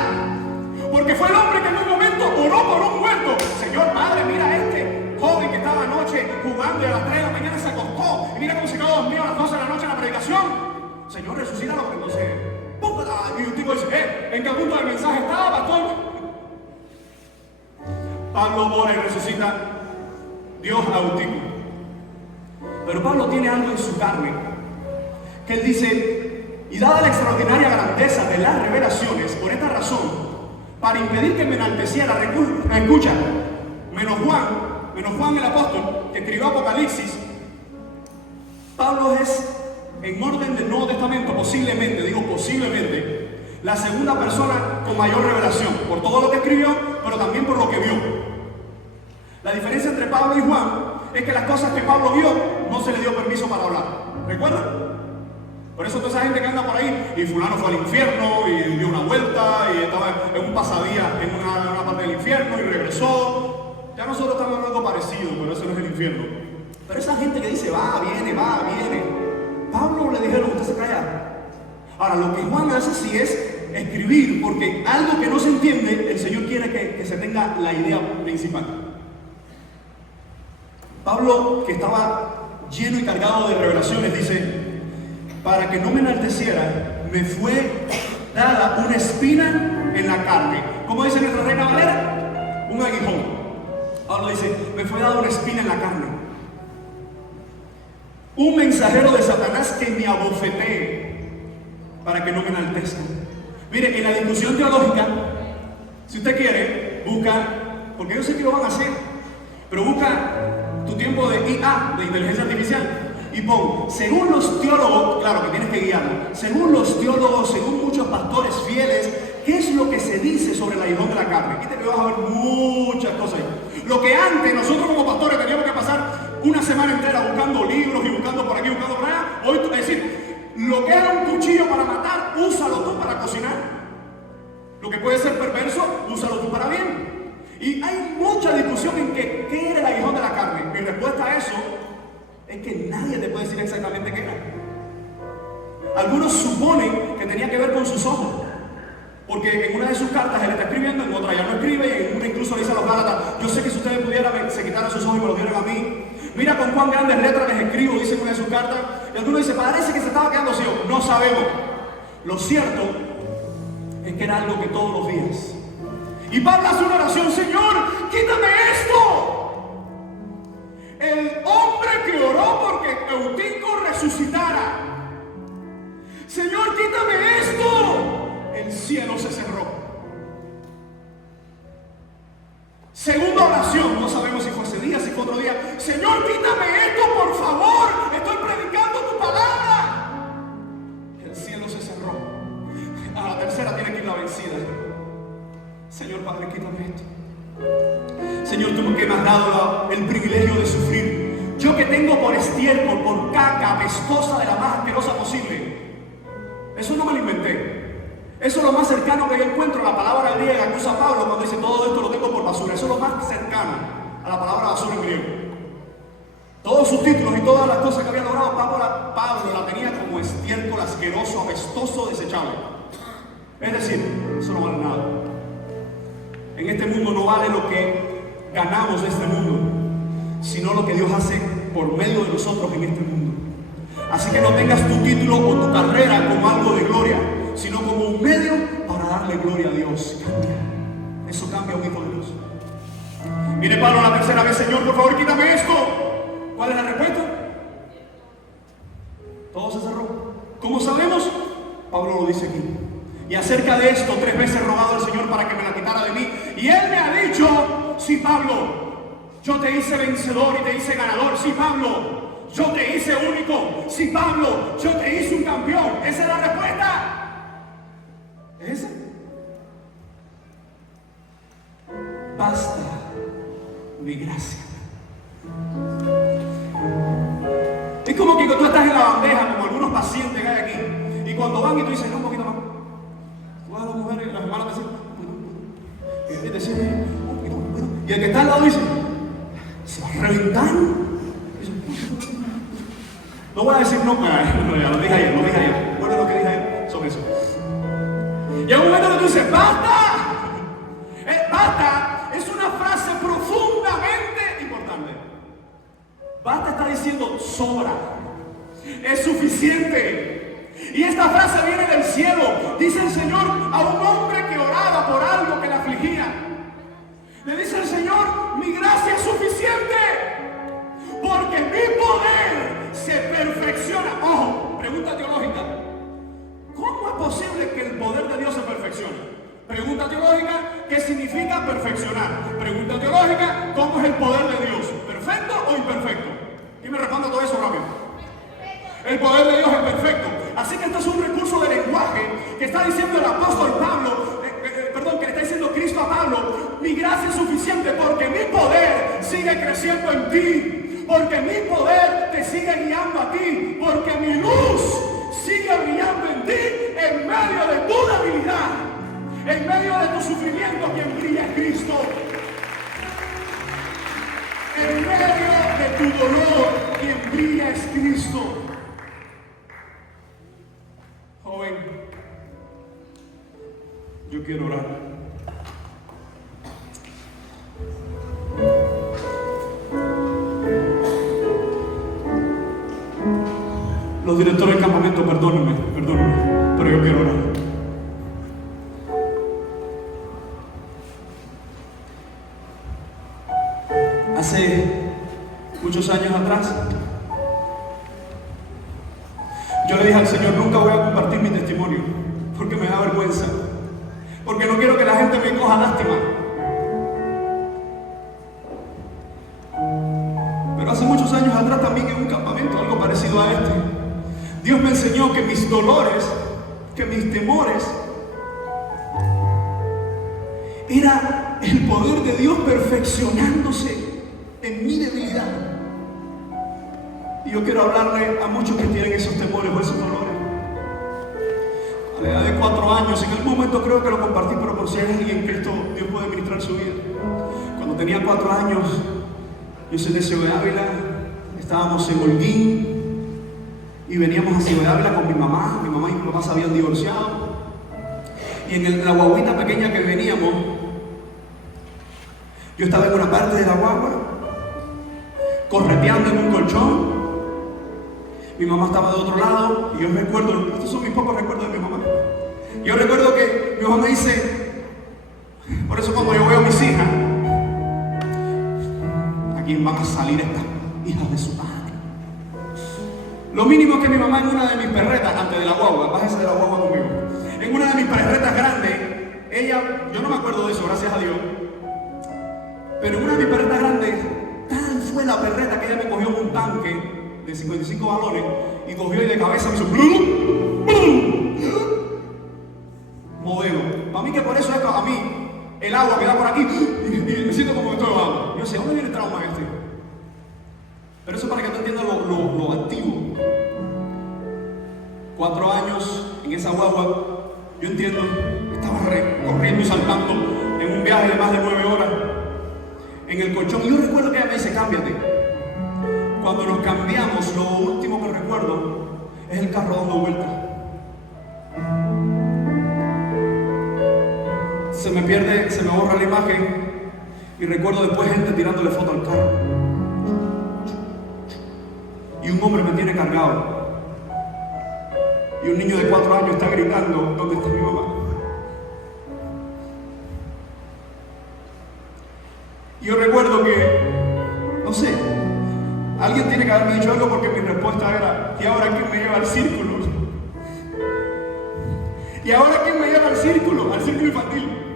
porque fue el hombre que en un momento oró por un muerto. Señor Padre, mira a este joven que estaba anoche jugando y a las 3 de la mañana se acostó. Y mira cómo se quedó dormido a las 12 de la noche en la predicación. Señor, resucítalo, porque entonces, y un tipo dice, ¿en qué punto del mensaje estaba, pastor? Pablo ora y resucita, Dios autico. Pero Pablo tiene algo en su carne, que él dice, y dada la extraordinaria grandeza de las revelaciones, por esta razón, para impedir que me enalteciera, escucha, menos Juan el apóstol, que escribió Apocalipsis, Pablo es, en orden del Nuevo Testamento, posiblemente, digo posiblemente, la segunda persona con mayor revelación, por todo lo que escribió, pero también por lo que vio. La diferencia entre Pablo y Juan es que las cosas que Pablo vio, no se le dio permiso para hablar. ¿Recuerdan? Por eso toda esa gente que anda por ahí, y fulano fue al infierno, y dio una vuelta, y estaba en un pasadía en una parte del infierno, y regresó. Ya nosotros estamos en algo parecido, pero eso no es el infierno. Pero esa gente que dice, va, viene, Pablo le dijeron, usted se calla. Ahora, lo que Juan hace sí es escribir, porque algo que no se entiende, el Señor quiere que se tenga la idea principal. Pablo, que estaba lleno y cargado de revelaciones, dice, para que no me enalteciera, me fue dada una espina en la carne. ¿Cómo dice nuestra Reina Valera? Un aguijón. Pablo dice, me fue dada una espina en la carne. Un mensajero de Satanás que me abofetee para que no me enaltezca. Mire, en la discusión teológica, si usted quiere, busca, porque yo sé que lo van a hacer, pero busca tu tiempo de IA, de inteligencia artificial, y pon, según los teólogos, claro que tienes que guiarlo, según los teólogos, según muchos pastores fieles, ¿qué es lo que se dice sobre el aguijón de la carne? Aquí te vas a ver muchas cosas ahí. Lo que antes nosotros como pastores teníamos que pasar una semana entera buscando libros y buscando por aquí, buscando por allá, hoy es decir, lo que era un cuchillo para matar, úsalo tú para cocinar. Lo que puede ser perverso, úsalo tú para bien. Y hay mucha discusión en que, ¿qué era el aguijón de la carne? Mi respuesta a eso es que nadie te puede decir exactamente qué era. Algunos suponen que tenía que ver con sus ojos, porque en una de sus cartas él está escribiendo, en otra ya no escribe, y en una incluso dice a los Gálatas, yo sé que si ustedes pudieran, se quitaran sus ojos y me los dieran a mí. Mira con cuán grandes letras les escribo, dice en una de sus cartas. Y algunos dicen, parece que se estaba quedando ciego. No sabemos. Lo cierto es que era algo que todos los días. Y Pablo hace una oración, Señor, quítame esto. El hombre que oró porque Eutico resucitara. Señor, quítame esto. El cielo se cerró. Segunda oración, no sabemos si fue ese día, si fue otro día. Señor, quítame esto, por favor. Estoy predicando tu palabra. El cielo se cerró. A la tercera tiene que ir la vencida. Señor Padre, quítame esto. Señor, tú que me has dado el privilegio de sufrir. Yo que tengo por estiércol, por caca apestosa de la más asquerosa posible. Eso no me lo inventé. Eso es lo más cercano que yo encuentro a la palabra griega que usa Pablo cuando dice todo esto lo tengo por basura. Eso es lo más cercano a la palabra basura en griego. Todos sus títulos y todas las cosas que había logrado Pablo la tenía como estiércol asqueroso, apestoso, desechable. Es decir, eso no vale nada. En este mundo no vale lo que ganamos de este mundo, sino lo que Dios hace por medio de nosotros en este mundo. Así que no tengas tu título o tu carrera como algo de gloria, sino como un medio para darle gloria a Dios. Cambia. Eso cambia a un hijo de Dios. Viene Pablo la tercera vez: Señor, por favor, quítame esto. ¿Cuál es la respuesta? Todo se cerró. ¿Cómo sabemos? Pablo lo dice aquí. Y acerca de esto 3 veces he rogado al Señor para que me la quitara de mí. Y Él me ha dicho: sí, Pablo, yo te hice vencedor y te hice ganador. Sí, Pablo, yo te hice único. Sí, Pablo, yo te hice un campeón. Esa es la respuesta. ¿Es esa? Basta mi gracia. Es como que tú estás en la bandeja, como algunos pacientes que hay aquí, y cuando van y tú dices: no, un poquito más. Tú vas a las mujeres, las hermanas te dicen: un poquito más. Y el que está al lado dice: se va a reventar. No voy a decir no, ya lo dije ayer. Bueno, lo que dije ayer son eso. Y hay un momento que tú dices: ¡basta! Basta es una frase profundamente importante. Basta está diciendo: sobra, es suficiente. Y esta frase viene del cielo. Dice el Señor a un hombre que oraba por algo que le afligía. Le dice el Señor: mi gracia es suficiente, porque mi poder se perfecciona. Ojo, pregunta teológica: ¿cómo es posible que el poder de Dios se perfeccione? Pregunta teológica: ¿qué significa perfeccionar? Pregunta teológica: ¿cómo es el poder de Dios? ¿Perfecto o imperfecto? ¿Quién me responde todo eso rápido? El poder de Dios es perfecto. Así que esto es un recurso de lenguaje que está diciendo el apóstol Pablo, que le está diciendo Cristo a Pablo: mi gracia es suficiente porque mi poder sigue creciendo en ti, porque mi poder te sigue guiando a ti, porque mi luz sigue brillando en ti en medio de tu debilidad, en medio de tu sufrimiento. Quien brilla es Cristo. En medio de tu dolor, quien brilla es Cristo. Joven, yo quiero orar. Los directores del campamento, perdónenme, pero yo quiero orar. Hace muchos años atrás, yo le dije al Señor: nunca voy a compartir mi testimonio, porque me da vergüenza, porque no quiero que la gente me coja lástima. Pero hace muchos años atrás, también en un campamento, algo parecido a este, Dios me enseñó que mis dolores, que mis temores, era el poder de Dios perfeccionándose en mi debilidad. Y yo quiero hablarle a muchos que tienen esos temores o esos dolores. A la edad de 4 años, en algún momento creo que lo compartí, pero por si hay alguien que esto Dios puede ministrar su vida. Cuando tenía 4 años, yo soy de Ciudad de Ávila, estábamos en Holguín y veníamos a Ciudad de Ávila con mi mamá y mi papá se habían divorciado. Y en la guaguita pequeña que veníamos, yo estaba en una parte de la guagua, correteando en un colchón. Mi mamá estaba de otro lado y yo recuerdo, estos son mis pocos recuerdos de mi mamá. Yo recuerdo que mi mamá dice, por eso cuando yo veo a mis hijas, ¿a quién van a salir estas hijas de su padre? Lo mínimo es que mi mamá en una de mis perretas, antes de la guagua, bájese de la guagua conmigo, en una de mis perretas grandes, ella, yo no me acuerdo de eso, gracias a Dios, pero en una de mis perretas grandes, tal fue la perreta que ella me cogió en un tanque de 55 galones y cogió y de cabeza me hizo ¡blum! ¡Blum! Modelo. Para mí que por eso es que a mí el agua que da por aquí y me siento como que estoy ahogado. Yo sé, ¿dónde viene el trauma este? Pero eso para que tú entiendas lo activo. 4 años en esa guagua, yo entiendo, estaba corriendo y saltando en un viaje de más de 9 horas en el colchón. Y yo recuerdo que ella me dice, cámbiate. Cuando nos cambiamos, lo último que recuerdo es el carro dando vueltas. Se me pierde, se me borra la imagen y recuerdo después gente tirándole foto al carro. Y un hombre me tiene cargado. Y un niño de 4 años está gritando, ¿dónde está mi mamá? Yo recuerdo que, no sé, alguien tiene que haberme dicho algo porque mi respuesta era: ¿y ahora quién me lleva al círculo? ¿Y ahora quién me lleva al círculo infantil?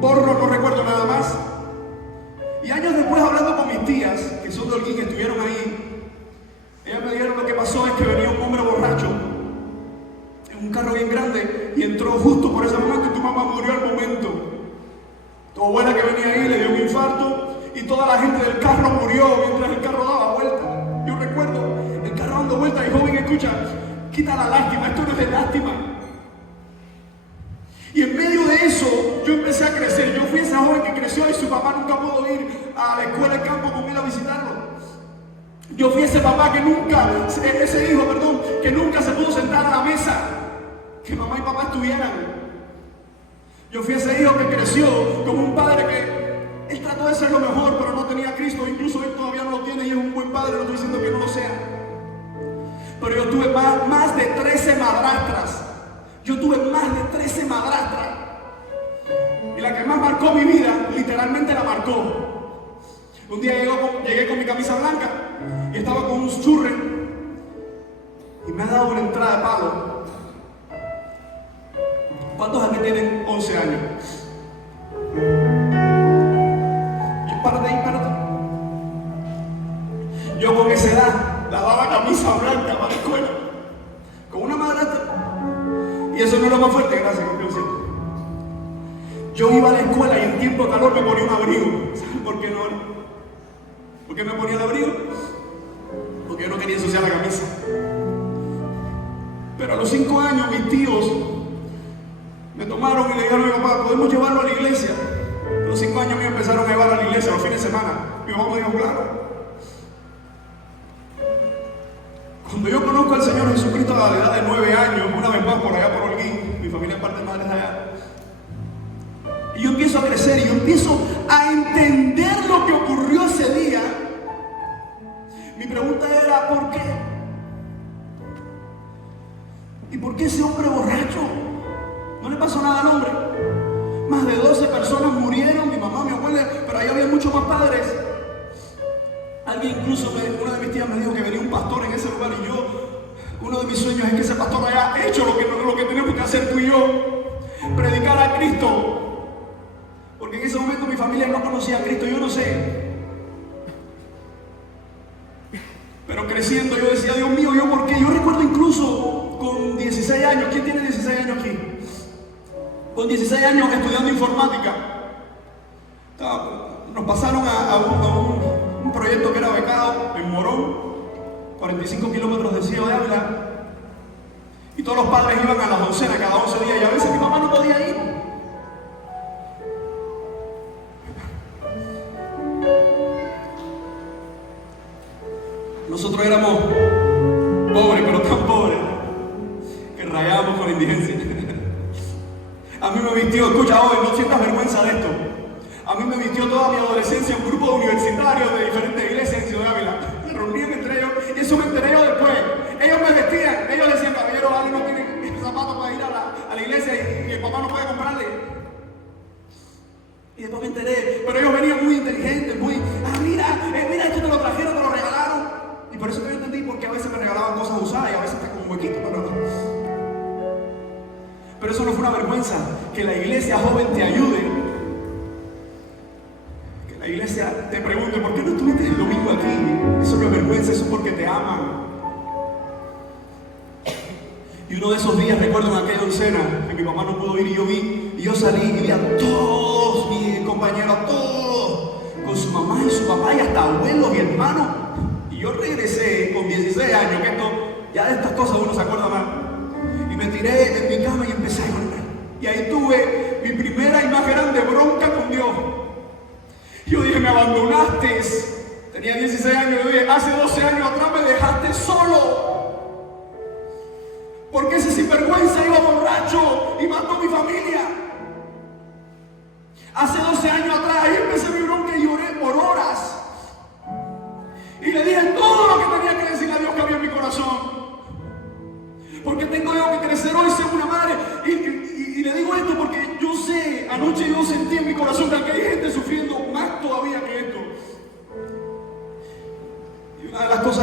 Borro, no recuerdo nada más. Y años después, hablando con mis tías, que son de Holguín, que estuvieron ahí, ellas me dijeron: lo que pasó es que venía un hombre borracho en un carro bien grande y entró justo por ese momento y tu mamá murió al momento. Tu abuela que venía ahí le dio un infarto y toda la gente del carro murió mientras el carro daba vuelta. Yo recuerdo el carro dando vuelta y joven escucha: quita la lástima, esto no es de lástima. Y en medio de eso yo empecé a crecer. Yo fui esa joven que creció y su papá nunca pudo ir a la escuela de campo con él a visitarlo. Yo fui ese papá que nunca, ese hijo, perdón, que nunca se pudo sentar a la mesa que mamá y papá estuvieran. Yo fui ese hijo que creció como un padre que él trató de ser lo mejor, pero no tenía a Cristo. Incluso él todavía no lo tiene y es un buen padre, no estoy diciendo que no lo sea. Pero yo tuve más de 13 madrastras. Yo tuve más de 13 madrastras. Y la que más marcó mi vida, literalmente la marcó. Un día llegué con mi camisa blanca y estaba con un churre y me ha dado una entrada de palo. ¿Cuántos aquí tienen 11 años? Párate ahí, párate. Yo con esa edad lavaba camisa blanca para la escuela con una madrastra. Y eso no es lo más fuerte, gracias, comprensión. Yo iba a la escuela y en tiempo de calor me ponía un abrigo. ¿Saben por qué no? ¿Por qué me ponía el abrigo? Porque yo no quería ensuciar la camisa. Pero a los 5 años mis tíos me tomaron y le dijeron a mi papá: ¿podemos llevarlo a la iglesia? A los 5 años me empezaron a llevar a la iglesia los fines de semana. Mi papá me dijo: claro. Cuando yo conozco al Señor Jesucristo a la edad de 9 años, una vez más por allá por Holguín, mi familia es parte de madres allá, y yo empiezo a crecer y yo empiezo a entender lo que ocurrió ese día, mi pregunta era: ¿por qué? ¿Y por qué ese hombre borracho? No le pasó nada al hombre. Más de 12 personas murieron, mi mamá, mi abuela, pero ahí había muchos más padres. Alguien incluso, una de mis tías me dijo que venía un pastor en ese lugar y yo, uno de mis sueños es que ese pastor haya hecho lo que tenemos que hacer tú y yo, predicar a Cristo. Porque en ese momento mi familia no conocía a Cristo, yo no sé. Pero creciendo yo decía: Dios mío, ¿yo por qué? Yo recuerdo incluso con 16 años, ¿quién tiene 16 años aquí? Con 16 años estudiando informática, nos pasaron a un proyecto que era becado en Morón, 45 kilómetros de Ciego de Ávila, y todos los padres iban a la doncena cada 11 días y a veces mi mamá no podía ir. Nosotros éramos pobres, pero tan pobres que rayábamos con la indigencia. A mí me vistió, escucha hoy, no sientas vergüenza de esto. A mí me vistió toda mi adolescencia un grupo de universitarios de diferentes iglesias en Ciudad de Ávila. Se reunían entre ellos y eso me enteré yo después. Ellos me vestían, ellos decían: caballero, alguien no tiene zapatos para ir a la iglesia y el papá no puede comprarle. Y después me enteré, pero ellos venían muy inteligentes, mira, esto te lo trajeron, te lo regalaron. Y por eso que yo entendí porque a veces me regalaban cosas usadas y a veces está como un huequito, pero eso no fue una vergüenza. Que la iglesia joven te ayude. Que la iglesia te pregunte: ¿por qué no estuviste el domingo aquí? Eso no es vergüenza, eso es porque te aman. Y uno de esos días, recuerdo en aquella oncena, que mi papá no pudo ir y yo salí y vi a todos mis compañeros, todos, con su mamá y su papá y hasta abuelos y hermanos. Y yo regresé con 16 años, que esto, ya de estas cosas uno se acuerda más. Y me tiré en mi cama y empecé a llorar. Y ahí tuve mi primera y más grande bronca con Dios. Yo dije: me abandonaste. Tenía 16 años y yo dije: hace 12 años atrás me dejaste solo. Porque ese sinvergüenza iba borracho y mató a mi familia. Hace 12 años atrás ahí empecé mi bronca y lloré por horas. Y le dije todo lo que tenía que decirle a Dios que había en mi corazón. Porque tengo yo que crecer hoy, ser una madre. Y le digo esto porque yo sé, anoche yo sentí en mi corazón que aquí hay gente sufriendo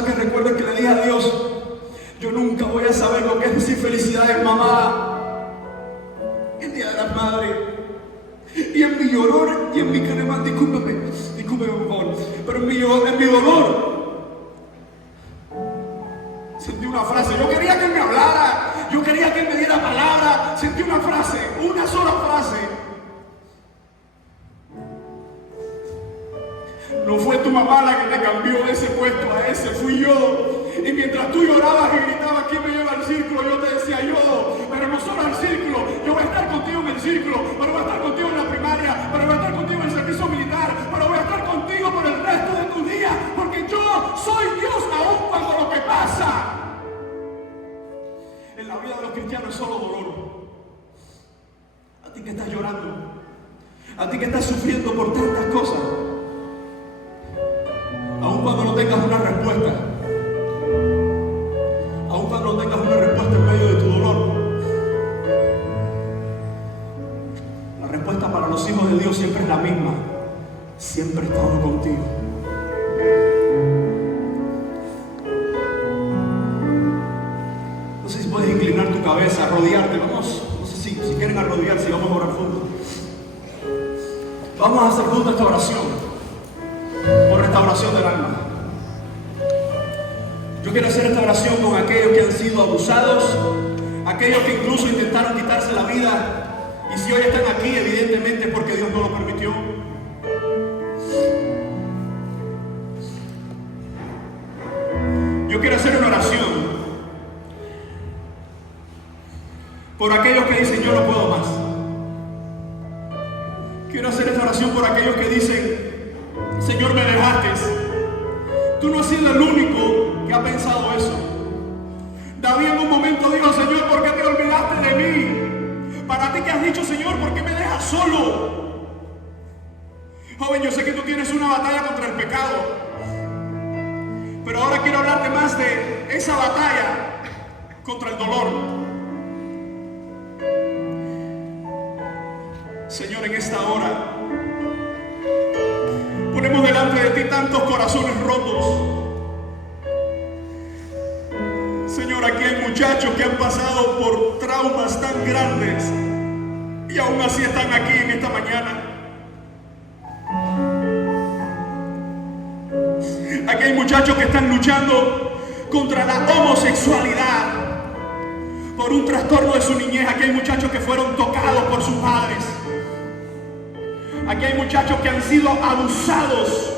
que recuerdo es que le dije a Dios: yo nunca voy a saber lo que es decir felicidades, mamá, el Día de las Madres. Y en mi lloror y en mi crema, discúlpeme por favor, pero en mi dolor sentí una frase. Yo quería que él me hablara, yo quería que él me diera palabra. Sentí una frase, una sola frase: no fue tu mamá la que te cambió de ese puesto a ese, fui yo. Y mientras tú llorabas y gritabas: ¿quién me lleva al círculo?, yo te decía: yo. Pero no solo al círculo, yo voy a estar contigo en el círculo, pero voy a estar contigo en la primaria, pero voy a estar contigo en el servicio militar, pero voy a estar contigo por el resto de tus días, porque yo soy Dios aún cuando lo que pasa en la vida de los cristianos es solo dolor. A ti que estás llorando, a ti que estás sufriendo por tantas cosas, aun cuando no tengas una respuesta, aun cuando no tengas una respuesta en medio de tu dolor, la respuesta para los hijos de Dios siempre es la misma: siempre he estado contigo. No sé si puedes inclinar tu cabeza, arrodillarte. Vamos, no sé si quieren arrodillarse, vamos a orar juntos. Vamos a hacer juntos esta oración por restauración del alma. Yo quiero hacer esta oración con aquellos que han sido abusados, aquellos que incluso intentaron quitarse la vida, y si hoy están aquí, evidentemente es porque Dios no lo permitió. Yo quiero hacer una oración por aquellos que dicen: yo no puedo más. Quiero hacer esta oración por aquellos que dicen: Señor, me dejaste. Tú no has sido el único que ha pensado eso. David en un momento dijo: Señor, ¿por qué te olvidaste de mí? Para ti que has dicho: Señor, ¿por qué me dejas solo? Joven, yo sé que tú tienes una batalla contra el pecado, pero ahora quiero hablarte más de esa batalla contra el dolor. Señor, en esta hora ponemos delante de ti tantos corazones rotos. Señor, aquí hay muchachos que han pasado por traumas tan grandes y aún así están aquí en esta mañana. Aquí hay muchachos que están luchando contra la homosexualidad por un trastorno de su niñez. Aquí hay muchachos que fueron tocados por sus padres. Aquí hay muchachos que han sido abusados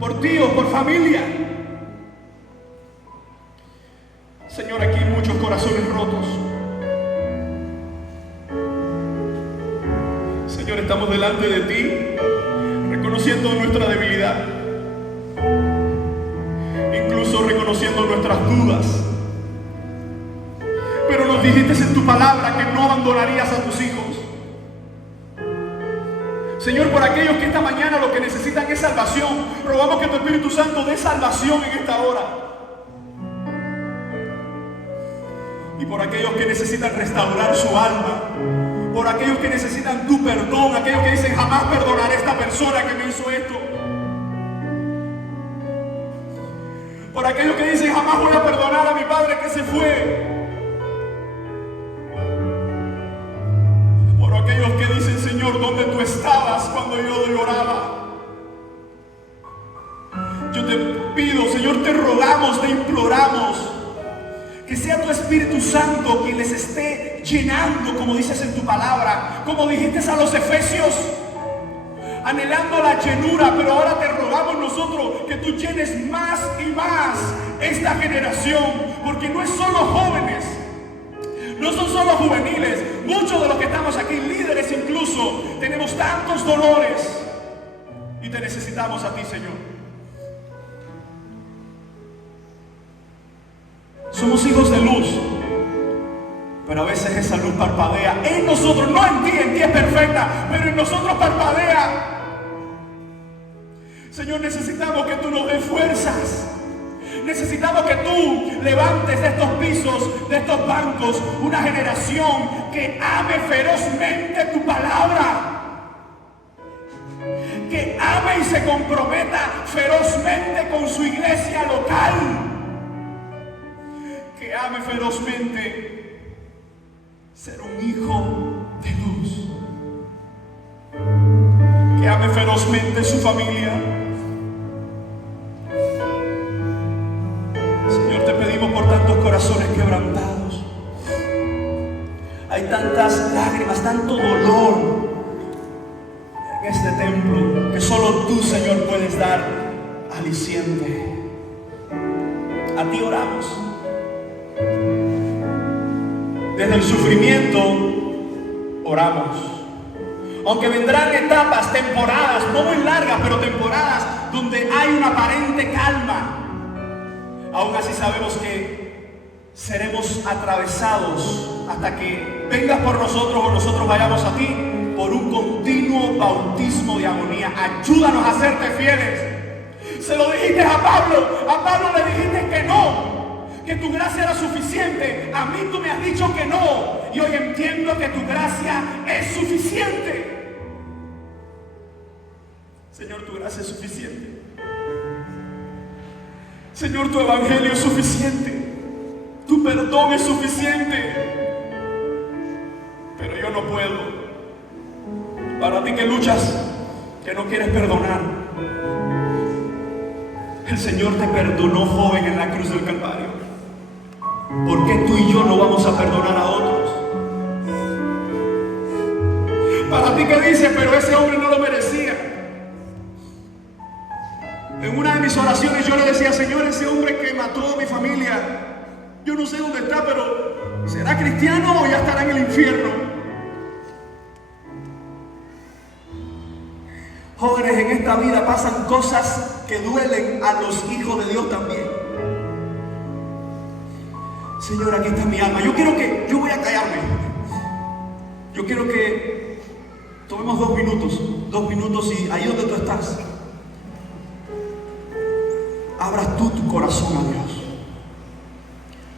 por tíos, por familia. Señor, aquí hay muchos corazones rotos. Señor, estamos delante de ti, reconociendo nuestra debilidad, incluso reconociendo nuestras dudas. Pero nos dijiste en tu palabra que no abandonarías a tus hijos. Señor, por aquellos que esta mañana lo que necesitan es salvación, rogamos que tu Espíritu Santo dé salvación en esta hora. Y por aquellos que necesitan restaurar su alma, por aquellos que necesitan tu perdón, aquellos que dicen: jamás perdonaré a esta persona que me hizo esto. Por aquellos que dicen: jamás voy a perdonar a mi padre que se fue. Por aquellos que dicen: Señor, ¿dónde tú estabas cuando yo lloraba? Yo te pido, Señor, te rogamos, te imploramos que sea tu Espíritu Santo quien les esté llenando, como dices en tu palabra, como dijiste a los Efesios, anhelando la llenura. Pero ahora te rogamos nosotros que tú llenes más y más esta generación, porque no es solo jóvenes, no son solo juveniles. Muchos de los que estamos aquí, líderes incluso, tenemos tantos dolores y te necesitamos a ti, Señor. Somos hijos de luz, pero a veces esa luz parpadea en nosotros, no en ti es perfecta, pero en nosotros parpadea. Señor, necesitamos que tú nos des fuerzas. Necesitamos que tú levantes de estos pisos, de estos bancos, una generación que ame ferozmente tu palabra, que ame y se comprometa ferozmente con su iglesia local, que ame ferozmente ser un hijo de luz, que ame ferozmente su familia. Señor, te pedimos por tantos corazones quebrantados. Hay tantas lágrimas, tanto dolor en este templo, que solo tú, Señor, puedes dar aliciente. A ti oramos. Desde el sufrimiento oramos. Aunque vendrán etapas, temporadas, no muy largas, pero temporadas donde hay una aparente calma, aún así sabemos que seremos atravesados hasta que vengas por nosotros o nosotros vayamos a ti, por un continuo bautismo de agonía. Ayúdanos a serte fieles. Se lo dijiste a Pablo le dijiste que no, que tu gracia era suficiente. A mí tú me has dicho que no, y hoy entiendo que tu gracia es suficiente. Señor, tu gracia es suficiente. Señor, tu evangelio es suficiente. Tu perdón es suficiente. Pero yo no puedo. Para ti que luchas, que no quieres perdonar, el Señor te perdonó, joven, en la cruz del Calvario. ¿Por qué tú y yo no vamos a perdonar a otros? Para ti que dices, pero ese hombre no lo merecía. En una de mis oraciones yo le decía, Señor, ese hombre que mató a mi familia, yo no sé dónde está, pero ¿será cristiano o ya estará en el infierno? Jóvenes, en esta vida pasan cosas que duelen a los hijos de Dios también. Señor, aquí está mi alma. Yo voy a callarme. Yo quiero que tomemos 2 minutos y ahí donde tú estás, abras tú tu corazón a Dios.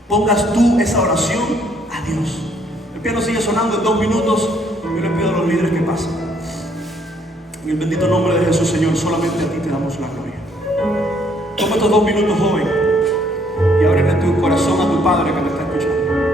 Pongas tú esa oración a Dios. El piano sigue sonando en 2 minutos. Yo les pido a los líderes que pasen. En el bendito nombre de Jesús, Señor, solamente a ti te damos la gloria. Toma estos 2 minutos, joven, y ábrele tu corazón a tu Padre que te está escuchando.